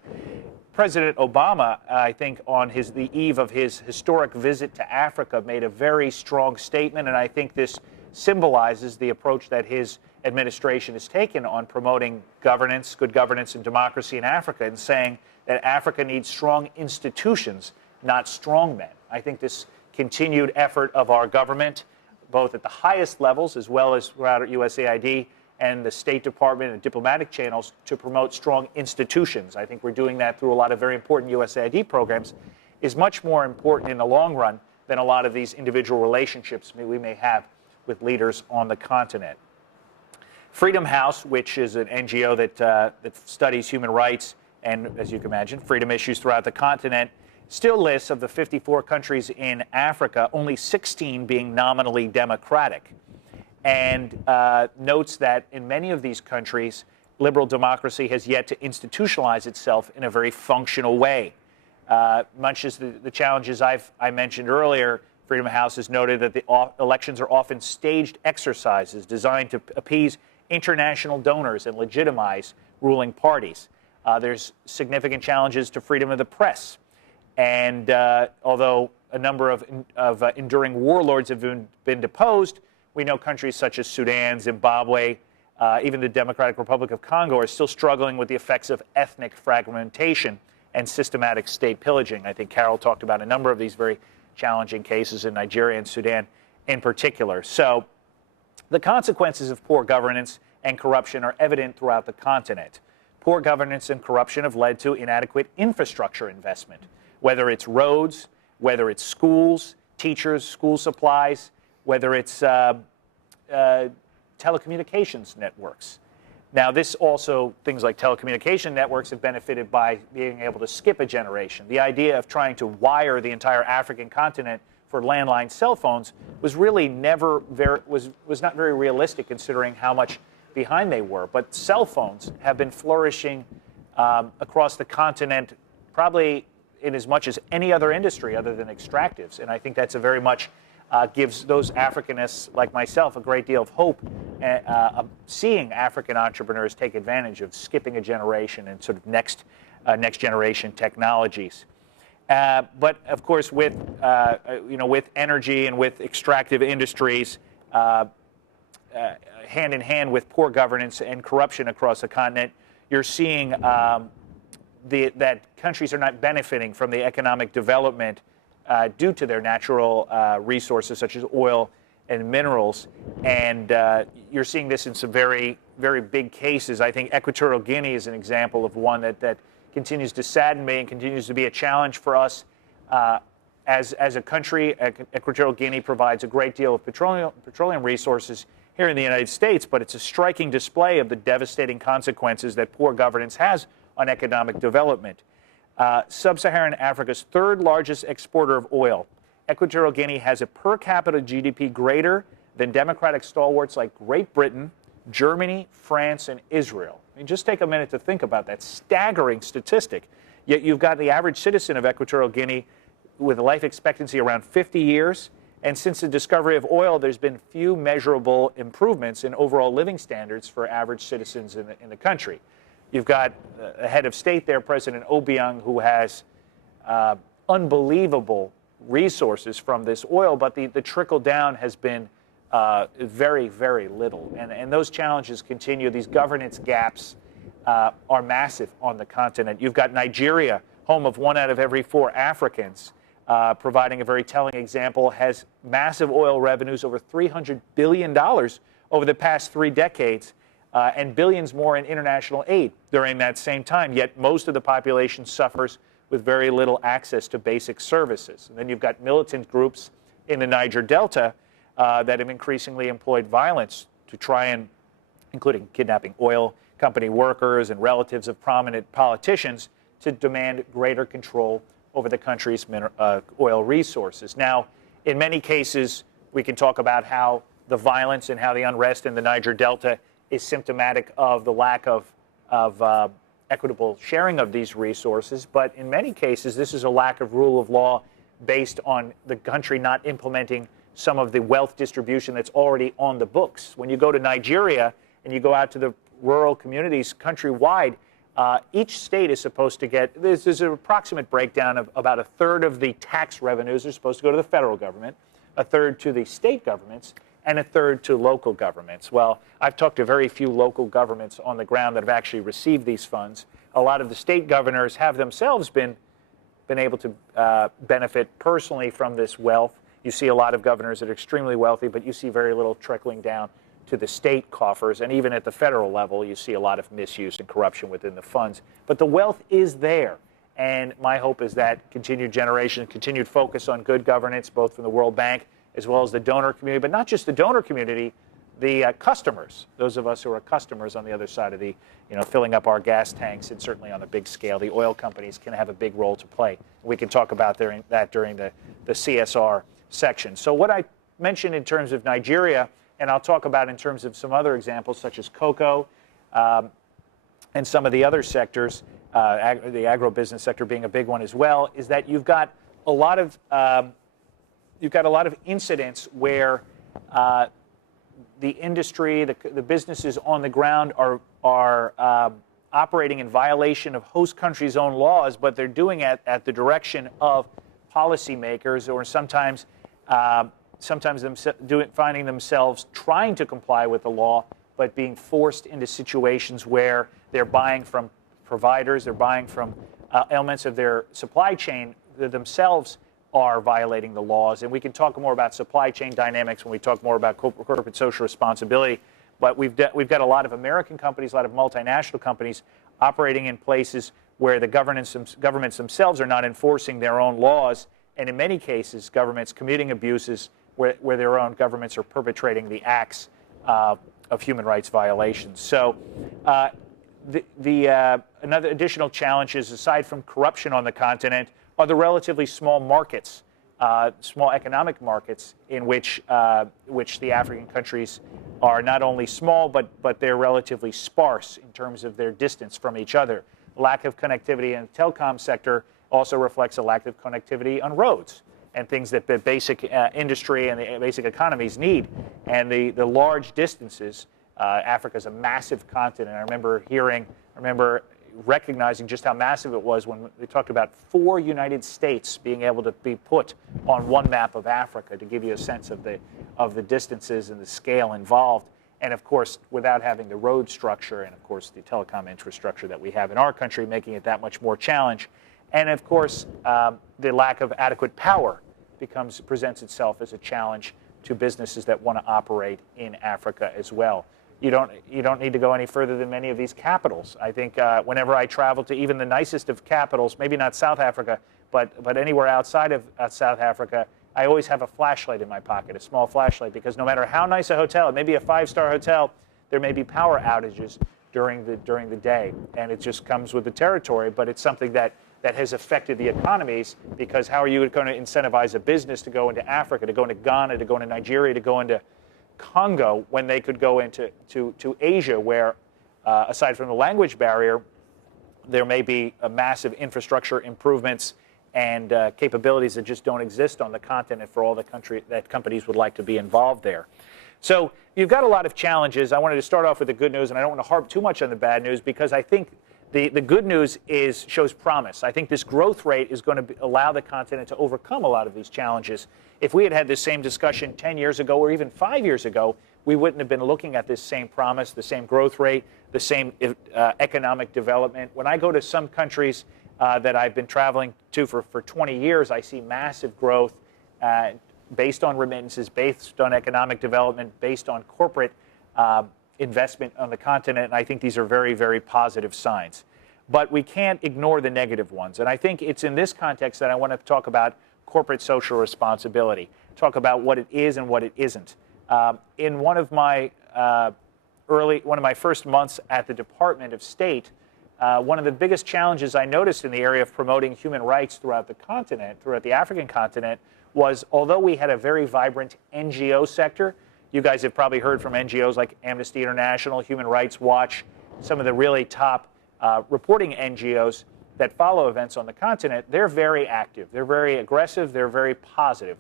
President Obama, I think, on the eve of his historic visit to Africa, made a very strong statement, and I think this symbolizes the approach that his administration has taken on promoting governance, good governance and democracy in Africa, and saying that Africa needs strong institutions, not strong men. I think this continued effort of our government, both at the highest levels as well as throughout USAID and the State Department and diplomatic channels, to promote strong institutions. I think we're doing that through a lot of very important USAID programs, is much more important in the long run than a lot of these individual relationships we may have with leaders on the continent. Freedom House, which is an NGO that studies human rights and, as you can imagine, freedom issues throughout the continent, still lists of the 54 countries in Africa, only 16 being nominally democratic, and notes that in many of these countries, liberal democracy has yet to institutionalize itself in a very functional way. Much as the challenges I mentioned earlier, Freedom House has noted that the elections are often staged exercises designed to appease international donors and legitimize ruling parties. There's significant challenges to freedom of the press. And although a number of enduring warlords have been deposed. We know countries such as Sudan, Zimbabwe, even the Democratic Republic of Congo are still struggling with the effects of ethnic fragmentation and systematic state pillaging. I think Carol talked about a number of these very challenging cases in Nigeria and Sudan in particular. So the consequences of poor governance and corruption are evident throughout the continent. Poor governance and corruption have led to inadequate infrastructure investment, whether it's roads, whether it's schools, teachers, school supplies, whether it's telecommunications networks. Now, this also, things like telecommunication networks have benefited by being able to skip a generation. The idea of trying to wire the entire African continent for landline cell phones was really was not very realistic considering how much behind they were. But cell phones have been flourishing across the continent probably in as much as any other industry other than extractives. And I think that's a very much gives those Africanists like myself a great deal of hope, seeing African entrepreneurs take advantage of skipping a generation and sort of next generation technologies. But of course, with with energy and with extractive industries, hand in hand with poor governance and corruption across the continent, you're seeing that countries are not benefiting from the economic development due to their natural resources such as oil and minerals. And you're seeing this in some very, very big cases. I think Equatorial Guinea is an example of one that continues to sadden me and continues to be a challenge for us as a country. Equatorial Guinea provides a great deal of petroleum resources here in the United States, but it's a striking display of the devastating consequences that poor governance has on economic development. Sub-Saharan Africa's third largest exporter of oil, Equatorial Guinea has a per capita GDP greater than democratic stalwarts like Great Britain, Germany, France, and Israel. I mean, just take a minute to think about that staggering statistic. Yet you've got the average citizen of Equatorial Guinea with a life expectancy around 50 years. And since the discovery of oil, there's been few measurable improvements in overall living standards for average citizens in the country. You've got a head of state there, President Obiang, who has unbelievable resources from this oil, but the trickle down has been very, very little. And those challenges continue. These governance gaps are massive on the continent. You've got Nigeria, home of 1 out of every 4 Africans, providing a very telling example, has massive oil revenues, over $300 billion over the past 3 decades, and billions more in international aid during that same time. Yet most of the population suffers with very little access to basic services. And then you've got militant groups in the Niger Delta that have increasingly employed violence to try and, including kidnapping oil company workers and relatives of prominent politicians, to demand greater control over the country's oil resources. Now, in many cases, we can talk about how the violence and how the unrest in the Niger Delta is symptomatic of the lack of equitable sharing of these resources. But in many cases, this is a lack of rule of law based on the country not implementing some of the wealth distribution that's already on the books. When you go to Nigeria and you go out to the rural communities countrywide, each state is supposed to get, there's an approximate breakdown of about a third of the tax revenues are supposed to go to the federal government, a third to the state governments, and a third to local governments. Well, I've talked to very few local governments on the ground that have actually received these funds. A lot of the state governors have themselves been able to benefit personally from this wealth. You see a lot of governors that are extremely wealthy, but you see very little trickling down to the state coffers. And even at the federal level, you see a lot of misuse and corruption within the funds. But the wealth is there. And my hope is that continued focus on good governance, both from the World Bank as well as the donor community, but not just the donor community, the customers, those of us who are customers on the other side of the, filling up our gas tanks, and certainly on a big scale, the oil companies can have a big role to play. We can talk about that during the CSR section. So what I mentioned in terms of Nigeria, and I'll talk about in terms of some other examples such as cocoa and some of the other sectors, the agribusiness sector being a big one as well, is that you've got a lot of incidents where the industry, the businesses on the ground are operating in violation of host countries' own laws, but they're doing it at the direction of policymakers, or sometimes finding themselves trying to comply with the law, but being forced into situations where they're buying from providers, they're buying from elements of their supply chain that themselves are violating the laws. And we can talk more about supply chain dynamics when we talk more about corporate social responsibility. But we've got a lot of American companies, a lot of multinational companies operating in places where the governments themselves are not enforcing their own laws, and in many cases, governments committing abuses where their own governments are perpetrating the acts of human rights violations. So another additional challenge is, aside from corruption on the continent, are the relatively small markets, small economic markets in which the African countries are not only small, but they're relatively sparse in terms of their distance from each other. Lack of connectivity in the telecom sector also reflects a lack of connectivity on roads and things that the basic industry and the basic economies need. And the large distances, Africa is a massive continent. I remember recognizing just how massive it was when they talked about 4 United States being able to be put on one map of Africa, to give you a sense of the distances and the scale involved. And of course, without having the road structure and of course the telecom infrastructure that we have in our country, making it that much more challenge. And of course, the lack of adequate power presents itself as a challenge to businesses that want to operate in Africa as well. You don't need to go any further than many of these capitals. I think whenever I travel to even the nicest of capitals, maybe not South Africa, but anywhere outside of South Africa, I always have a flashlight in my pocket, a small flashlight, because no matter how nice a hotel, it may be a 5-star hotel, there may be power outages during the day, and it just comes with the territory. But it's something that has affected the economies, because how are you going to incentivize a business to go into Africa, to go into Ghana, to go into Nigeria, to go into Congo, when they could go into Asia, where aside from the language barrier, there may be a massive infrastructure improvements and capabilities that just don't exist on the continent for all the country that companies would like to be involved there. So you've got a lot of challenges. I wanted to start off with the good news, and I don't want to harp too much on the bad news, because I think the good news shows promise. I think this growth rate is going to allow the continent to overcome a lot of these challenges. If we had had this same discussion 10 years ago or even 5 years ago, we wouldn't have been looking at this same promise, the same growth rate, the same economic development. When I go to some countries that I've been traveling to for 20 years, I see massive growth based on remittances, based on economic development, based on corporate investment on the continent, and I think these are very, very positive signs. But we can't ignore the negative ones, and I think it's in this context that I want to talk about corporate social responsibility, talk about what it is and what it isn't. In one of my first months at the Department of State, one of the biggest challenges I noticed in the area of promoting human rights throughout the continent, throughout the African continent, was although we had a very vibrant NGO sector, you guys have probably heard from NGOs like Amnesty International, Human Rights Watch, some of the really top reporting NGOs that follow events on the continent. They're very active, they're very aggressive, they're very positive.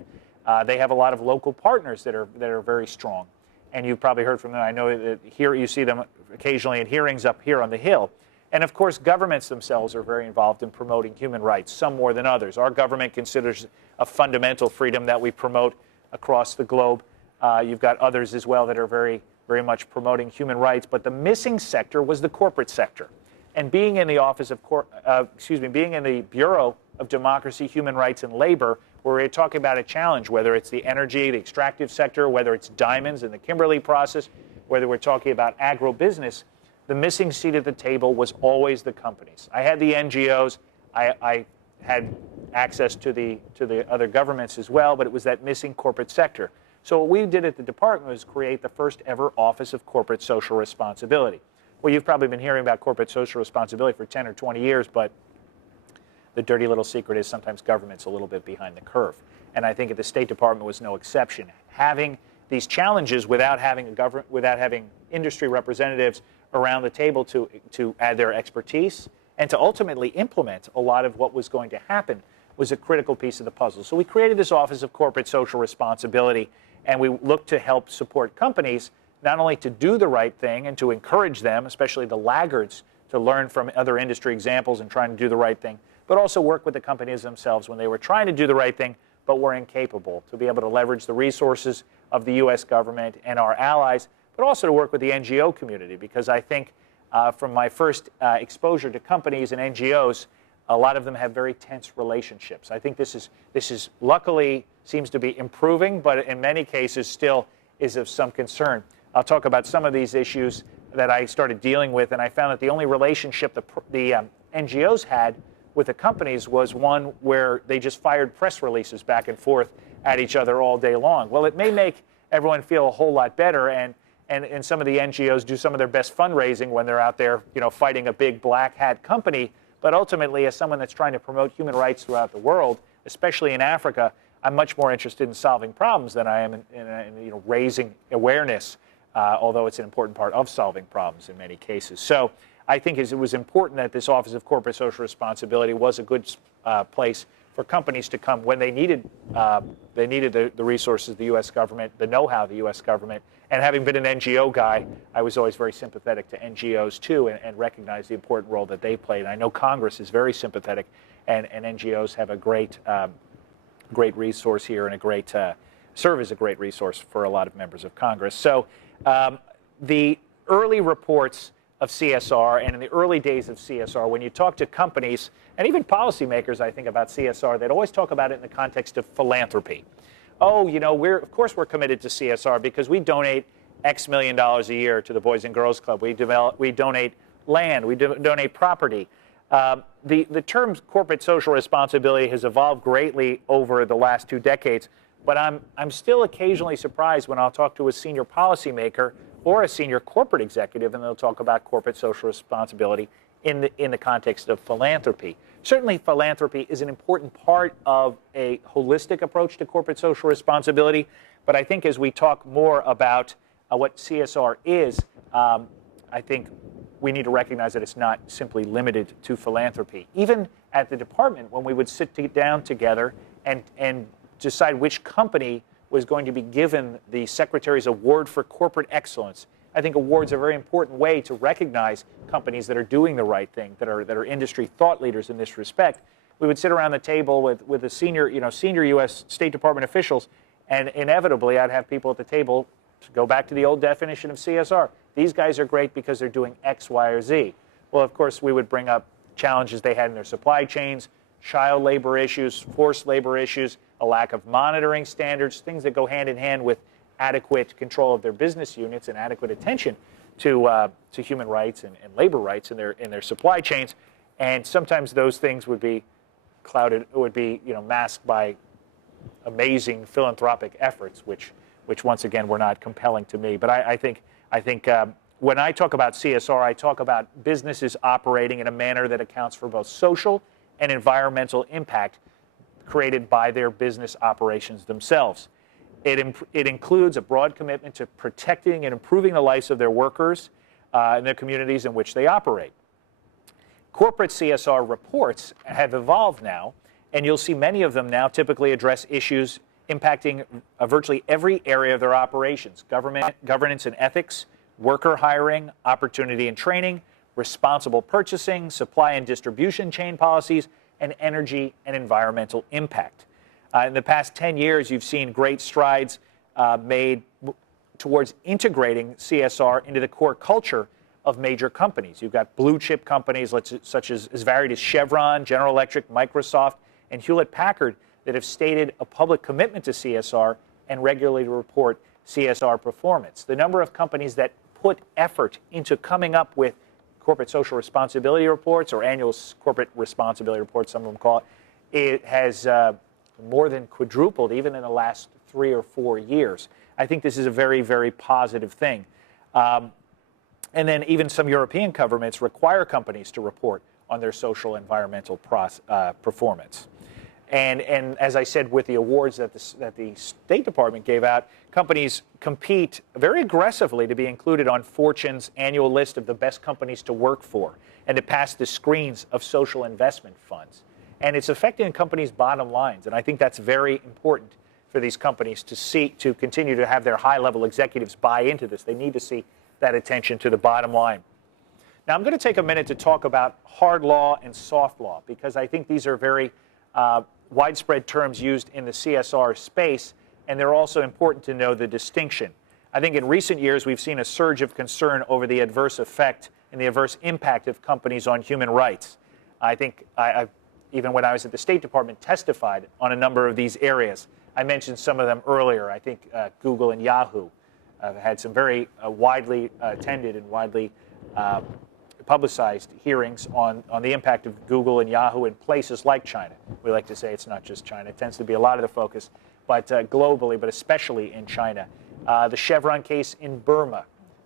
They have a lot of local partners that are very strong. And you've probably heard from them. I know that here you see them occasionally in hearings up here on the Hill. And of course, governments themselves are very involved in promoting human rights, some more than others. Our government considers a fundamental freedom that we promote across the globe. You've got others as well that are very, very much promoting human rights. But the missing sector was the corporate sector. And being in the being in the Bureau of Democracy, Human Rights, and Labor, where we're talking about a challenge, whether it's the energy, the extractive sector, whether it's diamonds in the Kimberley process, whether we're talking about agribusiness, the missing seat at the table was always the companies. I had the NGOs, I had access to the other governments as well, but it was that missing corporate sector. So what we did at the department was create the first ever Office of Corporate Social Responsibility. Well, you've probably been hearing about corporate social responsibility for 10 or 20 years, but the dirty little secret is sometimes government's a little bit behind the curve. And I think at the State Department was no exception. Having these challenges without having industry representatives around the table to add their expertise and to ultimately implement a lot of what was going to happen was a critical piece of the puzzle. So we created this Office of Corporate Social Responsibility, and we looked to help support companies not only to do the right thing and to encourage them, especially the laggards, to learn from other industry examples and trying to do the right thing, but also work with the companies themselves when they were trying to do the right thing, but were incapable, to be able to leverage the resources of the U.S. government and our allies, but also to work with the NGO community, because I think from my first exposure to companies and NGOs, a lot of them have very tense relationships. I think this is luckily seems to be improving, but in many cases still is of some concern. I'll talk about some of these issues that I started dealing with, and I found that the only relationship the NGOs had with the companies was one where they just fired press releases back and forth at each other all day long. Well, it may make everyone feel a whole lot better, and some of the NGOs do some of their best fundraising when they're out there, fighting a big black hat company. But ultimately, as someone that's trying to promote human rights throughout the world, especially in Africa, I'm much more interested in solving problems than I am in raising awareness, although it's an important part of solving problems in many cases. So I think it was important that this Office of Corporate Social Responsibility was a good place for companies to come when they needed the resources of the U.S. government, the know-how of the U.S. government. And having been an NGO guy, I was always very sympathetic to NGOs too, and recognized the important role that they played. And I know Congress is very sympathetic, and NGOs have a great resource here, and serve as a great resource for a lot of members of Congress. So the early reports of CSR, and in the early days of CSR, when you talk to companies and even policymakers, I think, about CSR, they'd always talk about it in the context of philanthropy. Oh, of course we're committed to CSR because we donate X million dollars a year to the Boys and Girls Club. We donate land. We donate property. The term corporate social responsibility has evolved greatly over the last 2 decades, but I'm still occasionally surprised when I'll talk to a senior policymaker or a senior corporate executive, and they'll talk about corporate social responsibility in the context of philanthropy. Certainly, philanthropy is an important part of a holistic approach to corporate social responsibility, but I think as we talk more about what CSR is, I think we need to recognize that it's not simply limited to philanthropy. Even at the department, when we would sit down together and decide which company was going to be given the Secretary's Award for Corporate Excellence, I think awards are a very important way to recognize companies that are doing the right thing, that are industry thought leaders in this respect. We would sit around the table with the senior U.S. State Department officials, and inevitably I'd have people at the table to go back to the old definition of CSR. These guys are great because they're doing X, Y, or Z. Well, of course, we would bring up challenges they had in their supply chains, child labor issues, forced labor issues, a lack of monitoring standards, things that go hand in hand with adequate control of their business units and adequate attention to human rights and labor rights in their supply chains. And sometimes those things would be clouded, masked by amazing philanthropic efforts, which once again were not compelling to me. But I think when I talk about CSR, I talk about businesses operating in a manner that accounts for both social and environmental impact created by their business operations themselves. It includes a broad commitment to protecting and improving the lives of their workers and their communities in which they operate. Corporate CSR reports have evolved now, and you'll see many of them now typically address issues impacting virtually every area of their operations: governance and ethics, worker hiring, opportunity and training, responsible purchasing, supply and distribution chain policies, and energy and environmental impact. In the past 10 years, you've seen great strides made towards integrating CSR into the core culture of major companies. You've got blue chip companies such as varied as Chevron, General Electric, Microsoft, and Hewlett-Packard that have stated a public commitment to CSR and regularly report CSR performance. The number of companies that put effort into coming up with corporate social responsibility reports, or annual corporate responsibility reports, some of them call it has more than quadrupled even in the last 3 or 4 years. I think this is a very, very positive thing. And then even some European governments require companies to report on their social environmental performance. And as I said, with the awards that the State Department gave out, companies compete very aggressively to be included on Fortune's annual list of the best companies to work for and to pass the screens of social investment funds. And it's affecting companies' bottom lines. And I think that's very important for these companies to continue to have their high-level executives buy into this. They need to see that attention to the bottom line. Now, I'm going to take a minute to talk about hard law and soft law, because I think these are very widespread terms used in the CSR space, and they're also important to know the distinction. I think in recent years, we've seen a surge of concern over the adverse effect and the adverse impact of companies on human rights. I think even when I was at the State Department, testified on a number of these areas. I mentioned some of them earlier. I think Google and Yahoo had some very widely attended and widely publicized hearings on the impact of Google and Yahoo in places like China. We like to say it's not just China. It tends to be a lot of the focus, but globally, but especially in China. The Chevron case in Burma.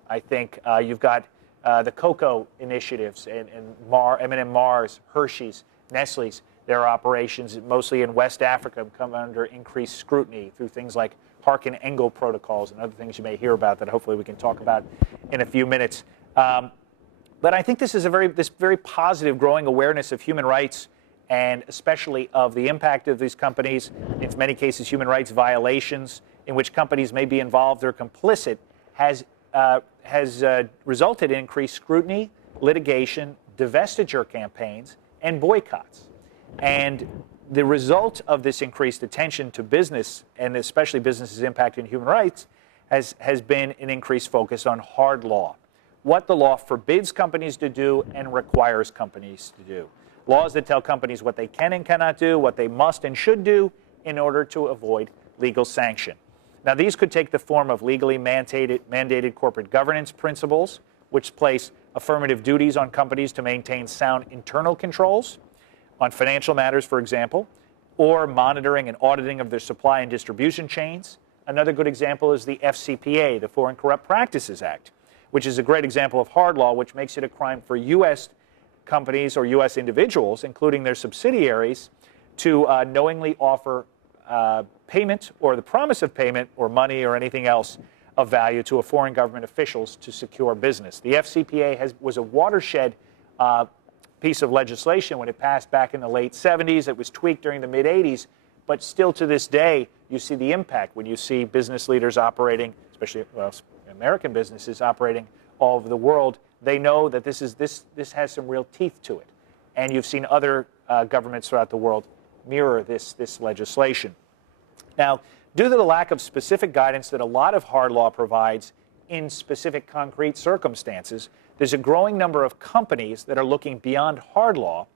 I think you've got the cocoa initiatives and M&M Mars, Hershey's, Nestle's. Their operations, mostly in West Africa, come under increased scrutiny through things like Hark and Engel protocols and other things you may hear about that hopefully we can talk about in a few minutes. But I think this is this very positive growing awareness of human rights, and especially of the impact of these companies, in many cases human rights violations in which companies may be involved or complicit, has resulted in increased scrutiny, litigation, divestiture campaigns, and boycotts. And the result of this increased attention to business, and especially business's impact on human rights, has been an increased focus on hard law. What the law forbids companies to do and requires companies to do. Laws that tell companies what they can and cannot do, what they must and should do in order to avoid legal sanction. Now, these could take the form of legally mandated corporate governance principles, which place affirmative duties on companies to maintain sound internal controls on financial matters, for example, or monitoring and auditing of their supply and distribution chains. Another good example is the FCPA, the Foreign Corrupt Practices Act, which is a great example of hard law, which makes it a crime for U.S. companies or U.S. individuals, including their subsidiaries, to knowingly offer payment or the promise of payment or money or anything else of value to a foreign government officials to secure business. The FCPA was a watershed piece of legislation when it passed back in the late 70s. It was tweaked during the mid-80s, but still to this day, you see the impact when you see business leaders operating, especially American businesses operating all over the world. They know that this has some real teeth to it. And you've seen other governments throughout the world mirror this legislation. Now, due to the lack of specific guidance that a lot of hard law provides in specific concrete circumstances, there's a growing number of companies that are looking beyond hard law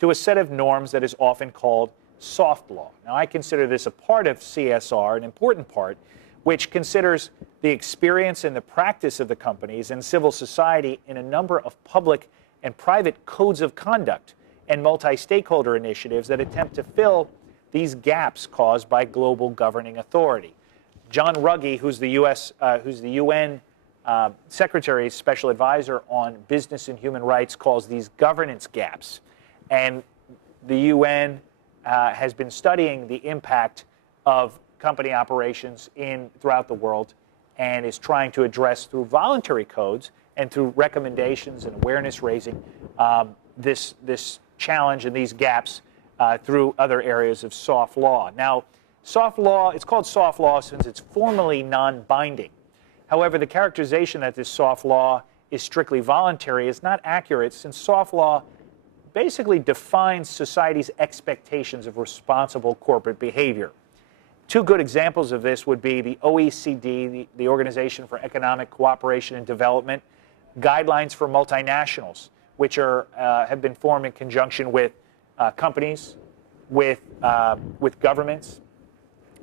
to a set of norms that is often called soft law. Now, I consider this a part of CSR, an important part, which considers the experience and the practice of the companies and civil society in a number of public and private codes of conduct and multi-stakeholder initiatives that attempt to fill these gaps caused by global governing authority. John Ruggie, who's the UN Secretary's Special Advisor on Business and Human Rights, calls these governance gaps. And the UN has been studying the impact of company operations throughout the world and is trying to address through voluntary codes and through recommendations and awareness raising this challenge and these gaps through other areas of soft law. Now, soft law, it's called soft law since it's formally non-binding. However, the characterization that this soft law is strictly voluntary is not accurate, since soft law basically defines society's expectations of responsible corporate behavior. Two good examples of this would be the OECD, the Organization for Economic Cooperation and Development, guidelines for multinationals, which have been formed in conjunction with companies, with governments,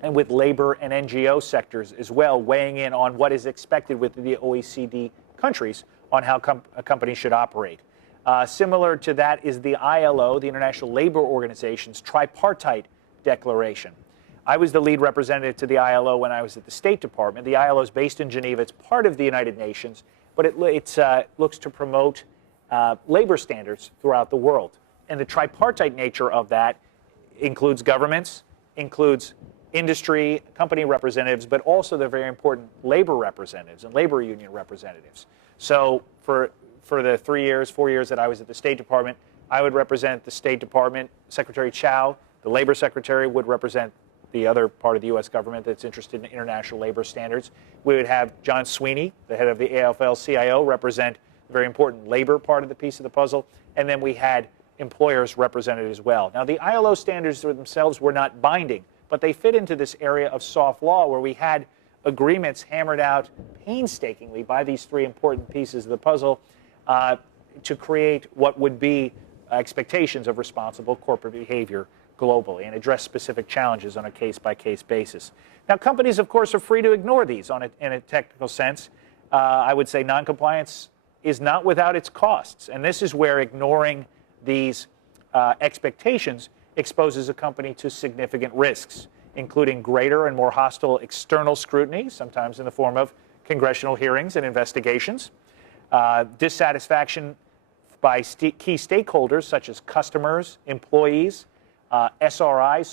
and with labor and NGO sectors as well, weighing in on what is expected within the OECD countries on how a company should operate. Similar to that is the ILO, the International Labor Organization's tripartite declaration. I was the lead representative to the ILO when I was at the State Department. The ILO is based in Geneva. It's part of the United Nations, but it looks to promote labor standards throughout the world. And the tripartite nature of that includes governments, includes industry, company representatives, but also the very important labor representatives and labor union representatives. So for the 4 years that I was at the State Department, I would represent the State Department. Secretary Chow, the Labor Secretary, would represent the other part of the U.S. government that's interested in international labor standards. We would have John Sweeney, the head of the AFL-CIO, represent very important labor part of the piece of the puzzle, and then we had employers represented as well. Now, the ILO standards themselves were not binding, but they fit into this area of soft law where we had agreements hammered out painstakingly by these three important pieces of the puzzle to create what would be expectations of responsible corporate behavior globally and address specific challenges on a case-by-case basis. Now, companies, of course, are free to ignore these in a technical sense. I would say noncompliance is not without its costs, and this is where ignoring these expectations exposes a company to significant risks, including greater and more hostile external scrutiny, sometimes in the form of congressional hearings and investigations, dissatisfaction by key stakeholders such as customers, employees, SRIs,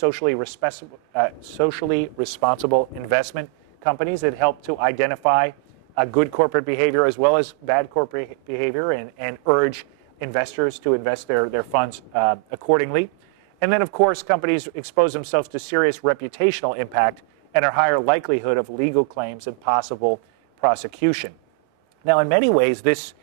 socially responsible investment companies that help to identify good corporate behavior as well as bad corporate behavior and urge investors to invest their funds accordingly. And then, of course, companies expose themselves to serious reputational impact and a higher likelihood of legal claims and possible prosecution. Now, in many ways, this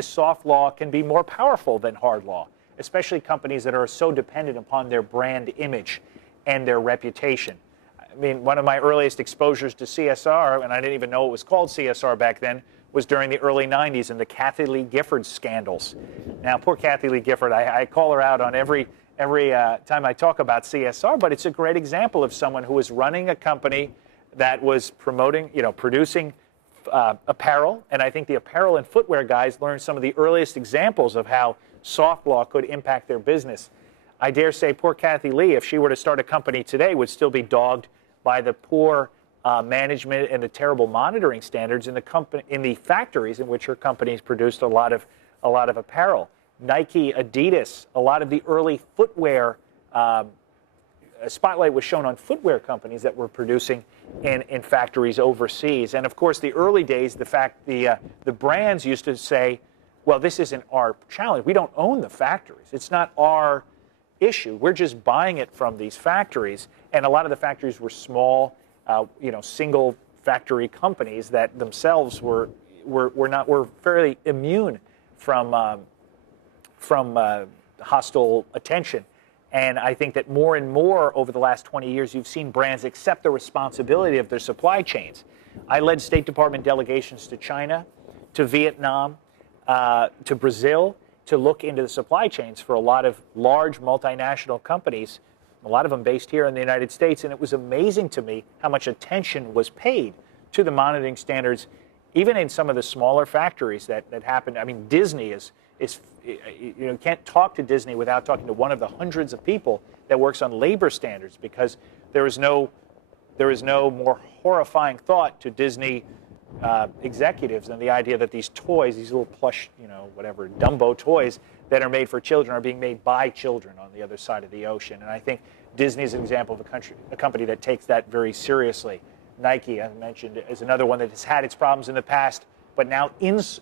soft law can be more powerful than hard law, especially companies that are so dependent upon their brand image and their reputation. I mean, one of my earliest exposures to CSR, and I didn't even know it was called CSR back then, was during the early 90s and the Kathy Lee Gifford scandals. Now, poor Kathy Lee Gifford, I call her out on every time I talk about CSR, but it's a great example of someone who was running a company that was producing apparel, and I think the apparel and footwear guys learned some of the earliest examples of how soft law could impact their business. I dare say poor Kathy Lee, if she were to start a company today, would still be dogged by the poor management and the terrible monitoring standards in the factories in which her companies produced a lot of apparel. Nike, Adidas, a lot of the early footwear, a spotlight was shown on footwear companies that were producing in factories overseas. And of course, the early days, the brands used to say, well, this isn't our challenge. We don't own the factories. It's not our issue. We're just buying it from these factories. And a lot of the factories were small, single factory companies that themselves were fairly immune from hostile attention. And I think that more and more over the last 20 years, you've seen brands accept the responsibility of their supply chains. I led State Department delegations to China, to Vietnam, to Brazil, to look into the supply chains for a lot of large multinational companies, a lot of them based here in the United States. And it was amazing to me how much attention was paid to the monitoring standards, even in some of the smaller factories that happened. I mean, Disney you can't talk to Disney without talking to one of the hundreds of people that works on labor standards, because there is no more horrifying thought to Disney executives than the idea that these toys, these little plush, Dumbo toys that are made for children are being made by children on the other side of the ocean. And I think Disney is an example of a company that takes that very seriously. Nike, as mentioned, is another one that has had its problems in the past, but now has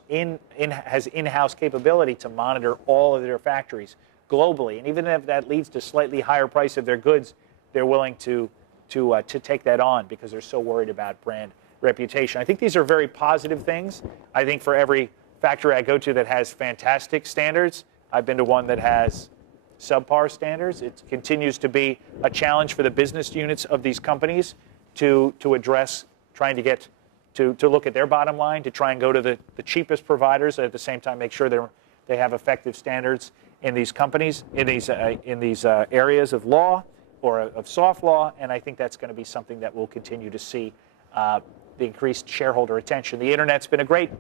in-house capability to monitor all of their factories globally. And even if that leads to slightly higher price of their goods, they're willing to take that on because they're so worried about brand reputation. I think these are very positive things. I think for every factory I go to that has fantastic standards, I've been to one that has subpar standards. It continues to be a challenge for the business units of these companies to address, trying to get to look at their bottom line, to try and go to the cheapest providers, and at the same time make sure they have effective standards in these companies, in these areas of law or of soft law. And I think that's going to be something that we'll continue to see the increased shareholder attention. The internet's been a great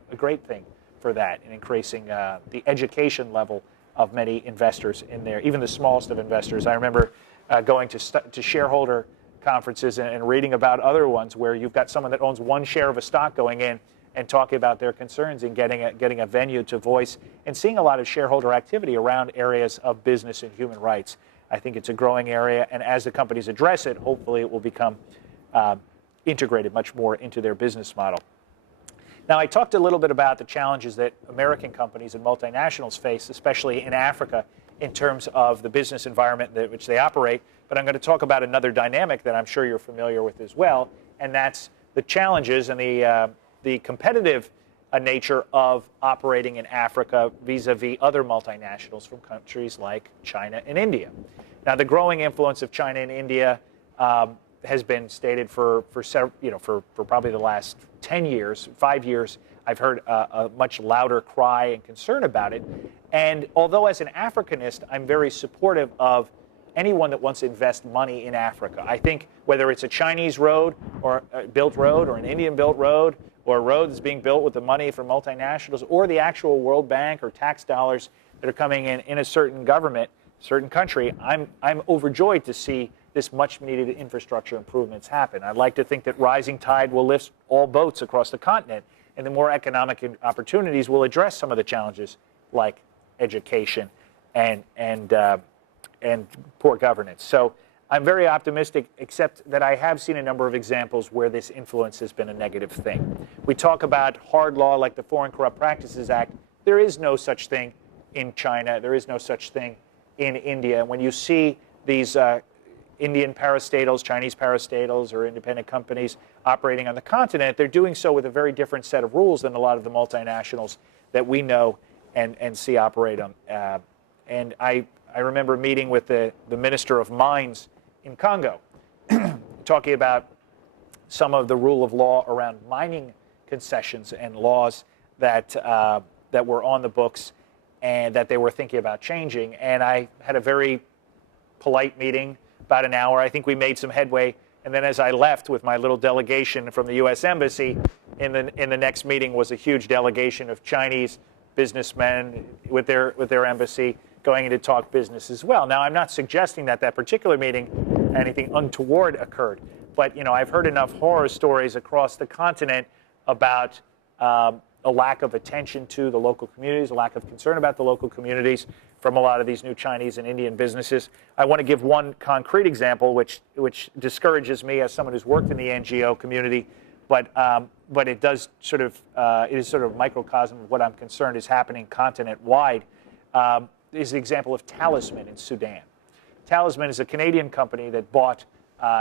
thing for that, in increasing the education level of many investors in there, even the smallest of investors. I remember going to shareholder conferences and reading about other ones where you've got someone that owns one share of a stock going in and talking about their concerns and getting a venue to voice, and seeing a lot of shareholder activity around areas of business and human rights. I think it's a growing area, and as the companies address it, hopefully it will become integrated much more into their business model. Now, I talked a little bit about the challenges that American companies and multinationals face, especially in Africa, in terms of the business environment in which they operate. But I'm going to talk about another dynamic that I'm sure you're familiar with as well, and that's the challenges and the competitive a nature of operating in Africa vis-a-vis other multinationals from countries like China and India. Now, the growing influence of China and India has been stated for probably the last 10 years, 5 years. I've heard a much louder cry and concern about it. And although as an Africanist, I'm very supportive of anyone that wants to invest money in Africa. I think whether it's a Chinese road or built road or an Indian built road or a road that's being built with the money from multinationals or the actual World Bank or tax dollars that are coming in a certain government, certain country, I'm overjoyed to see this much needed infrastructure improvements happen. I'd like to think that rising tide will lift all boats across the continent, and the more economic opportunities will address some of the challenges like education and poor governance. So I'm very optimistic, except that I have seen a number of examples where this influence has been a negative thing. We talk about hard law like the Foreign Corrupt Practices Act. There is no such thing in China. There is no such thing in India. When you see these Indian parastatals, Chinese parastatals, or independent companies operating on the continent, they're doing so with a very different set of rules than a lot of the multinationals that we know and see operate on. And I remember meeting with the Minister of Mines in Congo, talking about some of the rule of law around mining concessions and laws that were on the books and that they were thinking about changing. And I had a very polite meeting, about an hour. I think we made some headway. And then as I left with my little delegation from the U.S. Embassy, in the next meeting was a huge delegation of Chinese businessmen with their embassy going in to talk business as well. Now, I'm not suggesting that particular meeting, anything untoward occurred. But, I've heard enough horror stories across the continent about a lack of attention to the local communities, a lack of concern about the local communities from a lot of these new Chinese and Indian businesses. I want to give one concrete example, which discourages me as someone who's worked in the NGO community, but it does it is sort of microcosm of what I'm concerned is happening continent-wide. Is the example of Talisman in Sudan. Talisman is a Canadian company that bought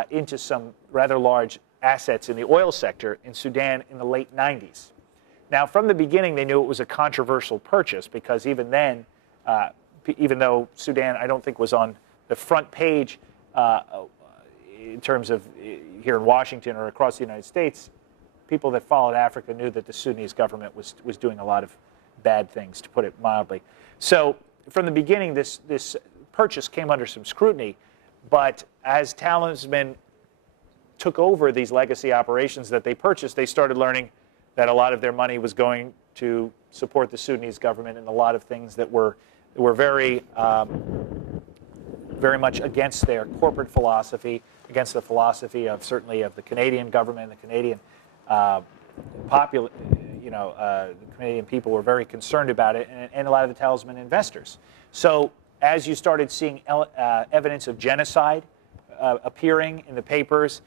into some rather large assets in the oil sector in Sudan in the late 90s. Now, from the beginning, they knew it was a controversial purchase because even then, even though Sudan, I don't think, was on the front page in terms of here in Washington or across the United States, people that followed Africa knew that the Sudanese government was doing a lot of bad things, to put it mildly. So from the beginning, this purchase came under some scrutiny. But as Talisman took over these legacy operations that they purchased, they started learning that a lot of their money was going to support the Sudanese government and a lot of things that were very much against their corporate philosophy, against the philosophy of certainly of the Canadian government, the Canadian the Canadian people were very concerned about it, and a lot of the Talisman investors. So as you started seeing evidence of genocide appearing in the papers,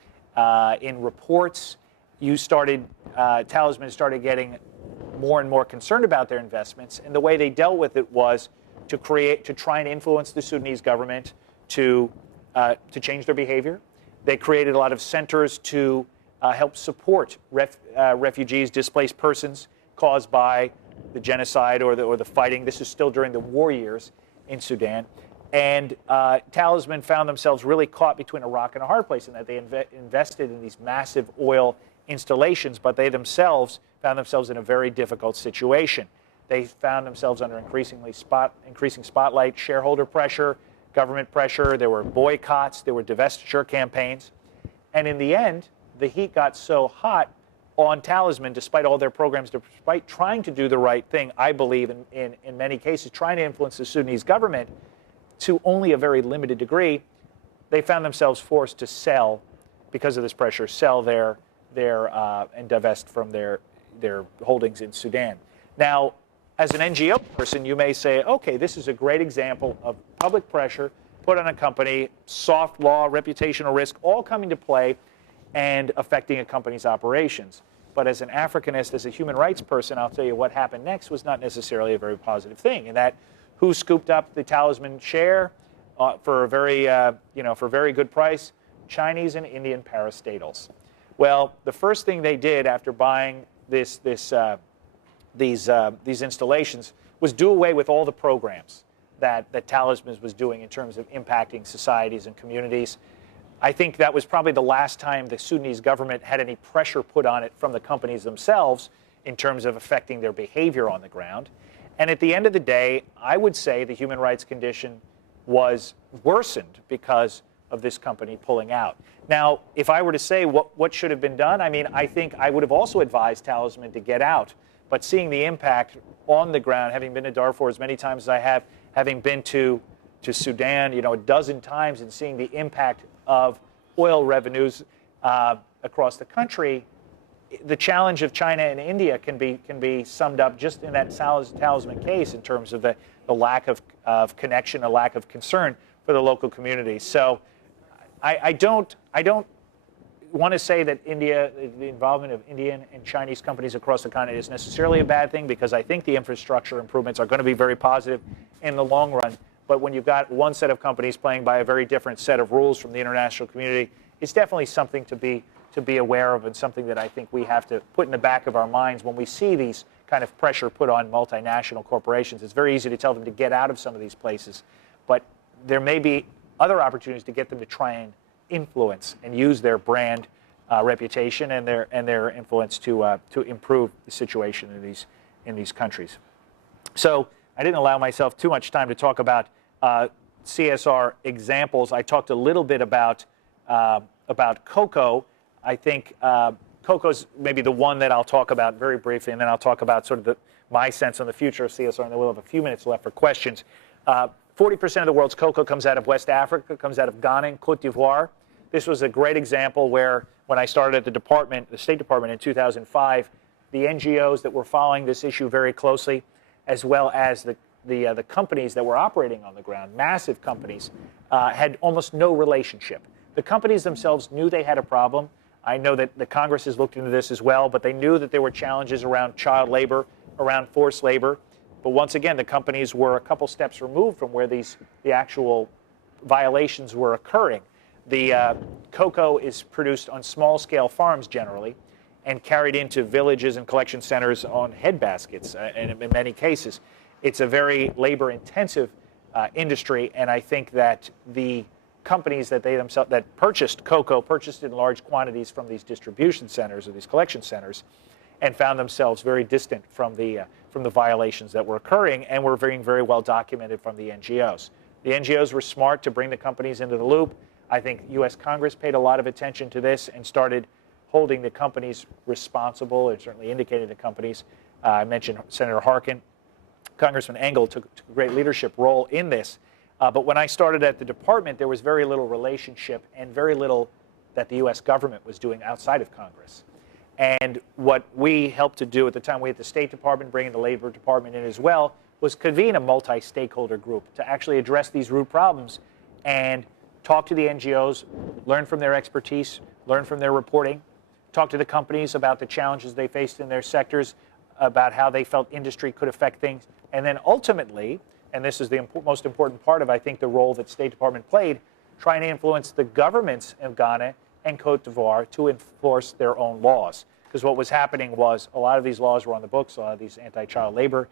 in reports, Talisman started getting more and more concerned about their investments, and the way they dealt with it was to try and influence the Sudanese government to change their behavior. They created a lot of centers to help support refugees, displaced persons caused by the genocide or the fighting. This is still during the war years in Sudan. And Talisman found themselves really caught between a rock and a hard place in that they invested in these massive oil installations, but they themselves found themselves in a very difficult situation. They found themselves under increasing spotlight, shareholder pressure, government pressure. There were boycotts. There were divestiture campaigns. And in the end, the heat got so hot on Talisman, despite all their programs, despite trying to do the right thing, I believe, in many cases, trying to influence the Sudanese government to only a very limited degree, they found themselves forced to sell, because of this pressure, sell their and divest from their holdings in Sudan. Now, as an NGO person, you may say, okay, this is a great example of public pressure put on a company, soft law, reputational risk, all coming to play and affecting a company's operations. But as an Africanist, as a human rights person, I'll tell you what happened next was not necessarily a very positive thing. In that, who scooped up the Talisman share for a very good price? Chinese and Indian parastatals. Well, the first thing they did after buying this these installations was do away with all the programs that Talisman was doing in terms of impacting societies and communities. I think that was probably the last time the Sudanese government had any pressure put on it from the companies themselves in terms of affecting their behavior on the ground. And at the end of the day, I would say the human rights condition was worsened because of this company pulling out. Now, if I were to say what should have been done, I mean, I think I would have also advised Talisman to get out. But seeing the impact on the ground, having been to Darfur as many times as I have, having been to Sudan, a dozen times, and seeing the impact of oil revenues across the country, the challenge of China and India can be summed up just in that Talisman case in terms of the lack of connection, a lack of concern for the local community. So I don't want to say that the involvement of Indian and Chinese companies across the continent is necessarily a bad thing, because I think the infrastructure improvements are going to be very positive in the long run. But when you've got one set of companies playing by a very different set of rules from the international community, it's definitely something to be aware of, and something that I think we have to put in the back of our minds when we see these kind of pressure put on multinational corporations. It's very easy to tell them to get out of some of these places, but there may be other opportunities to get them to try and influence and use their brand reputation and their influence to improve the situation in these countries. So I didn't allow myself too much time to talk about CSR examples. I talked a little bit about cocoa. I think cocoa's maybe the one that I'll talk about very briefly, and then I'll talk about sort of my sense on the future of CSR, and then we'll have a few minutes left for questions. 40% of the world's cocoa comes out of West Africa, comes out of Ghana and Cote d'Ivoire. This was a great example where, when I started at the State Department in 2005, the NGOs that were following this issue very closely, as well as the companies that were operating on the ground, massive companies, had almost no relationship. The companies themselves knew they had a problem. I know that the Congress has looked into this as well, but they knew that there were challenges around child labor, around forced labor. But once again, the companies were a couple steps removed from where the actual violations were occurring. The cocoa is produced on small-scale farms generally, and carried into villages and collection centers on head baskets. And in many cases, it's a very labor-intensive industry. And I think that the companies that purchased cocoa purchased in large quantities from these distribution centers or these collection centers, and found themselves very distant from the violations that were occurring, and were being very well documented from the NGOs. The NGOs were smart to bring the companies into the loop. I think U.S. Congress paid a lot of attention to this and started holding the companies responsible, and certainly indicated the companies. I mentioned Senator Harkin. Congressman Engel took a great leadership role in this. But when I started at the department, there was very little relationship and very little that the U.S. government was doing outside of Congress. And what we helped to do at the time, we had the State Department bringing the Labor Department in as well, was convene a multi-stakeholder group to actually address these root problems and talk to the NGOs, learn from their expertise, learn from their reporting, talk to the companies about the challenges they faced in their sectors, about how they felt industry could affect things, and then ultimately, and this is the most important part of, I think, the role that State Department played, trying to influence the governments of Ghana and Cote d'Ivoire to enforce their own laws. Because what was happening was a lot of these laws were on the books, a lot of these anti-child labor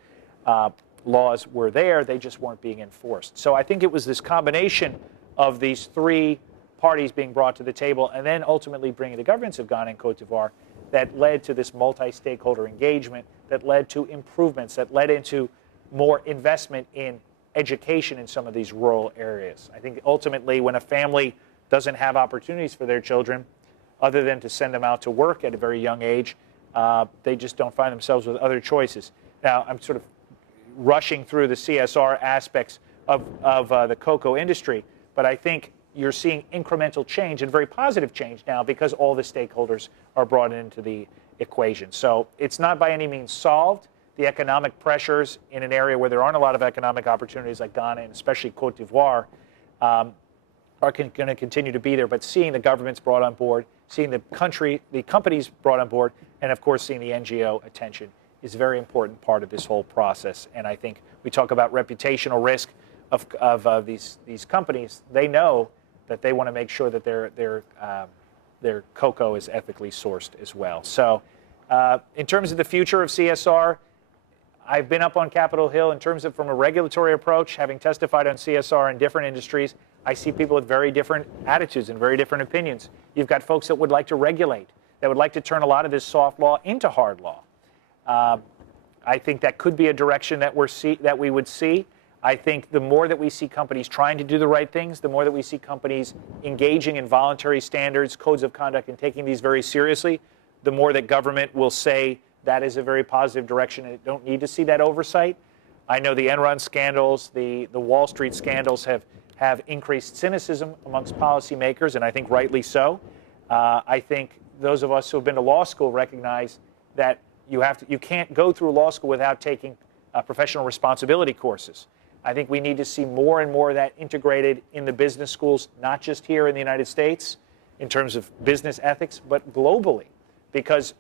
laws were there, they just weren't being enforced. So I think it was this combination of these three parties being brought to the table, and then ultimately bringing the governments of Ghana and Cote d'Ivoire, that led to this multi-stakeholder engagement, that led to improvements, that led into more investment in education in some of these rural areas. I think ultimately, when a family doesn't have opportunities for their children, other than to send them out to work at a very young age, they just don't find themselves with other choices. Now, I'm sort of rushing through the CSR aspects of the cocoa industry, but I think you're seeing incremental change, and very positive change now, because all the stakeholders are brought into the equation. So it's not by any means solved. The economic pressures in an area where there aren't a lot of economic opportunities like Ghana and especially Cote d'Ivoire are going to continue to be there. But seeing the governments brought on board, seeing the companies brought on board, and of course seeing the NGO attention is a very important part of this whole process. And I think we talk about reputational risk of these companies. They know that they want to make sure that their cocoa is ethically sourced as well. So in terms of the future of CSR, I've been up on Capitol Hill in terms of from a regulatory approach, having testified on CSR in different industries. I see people with very different attitudes and very different opinions. You've got folks that would like to regulate, that would like to turn a lot of this soft law into hard law. I think that could be a direction that we would see. I think the more that we see companies trying to do the right things, the more that we see companies engaging in voluntary standards, codes of conduct, and taking these very seriously, the more that government will say that is a very positive direction and don't need to see that oversight. I know the Enron scandals, the Wall Street scandals have increased cynicism amongst policymakers, and I think rightly so. I think those of us who have been to law school recognize that you can't go through law school without taking professional responsibility courses. I think we need to see more and more of that integrated in the business schools, not just here in the United States in terms of business ethics, but globally. Because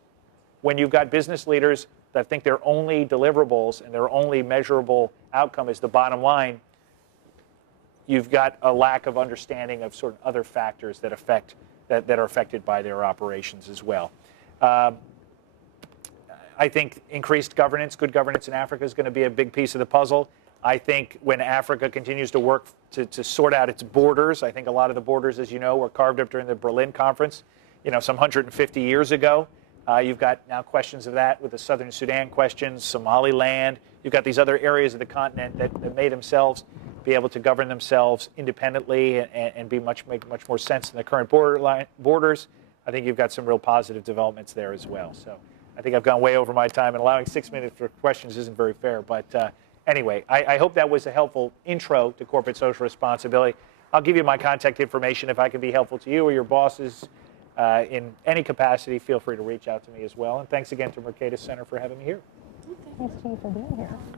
when you've got business leaders that think their only deliverables and their only measurable outcome is the bottom line, you've got a lack of understanding of sort of other factors that are affected by their operations as well. I think increased governance, good governance in Africa is going to be a big piece of the puzzle. I think when Africa continues to work to sort out its borders, I think a lot of the borders, as you know, were carved up during the Berlin Conference, some 150 years ago. You've got now questions of that with the Southern Sudan questions, Somaliland. You've got these other areas of the continent that may themselves be able to govern themselves independently and make much more sense than the current borders. I think you've got some real positive developments there as well. So I think I've gone way over my time, and allowing 6 minutes for questions isn't very fair. But anyway, I hope that was a helpful intro to corporate social responsibility. I'll give you my contact information if I can be helpful to you or your bosses in any capacity. Feel free to reach out to me as well. And thanks again to Mercatus Center for having me here. Thanks to you for being here. Great.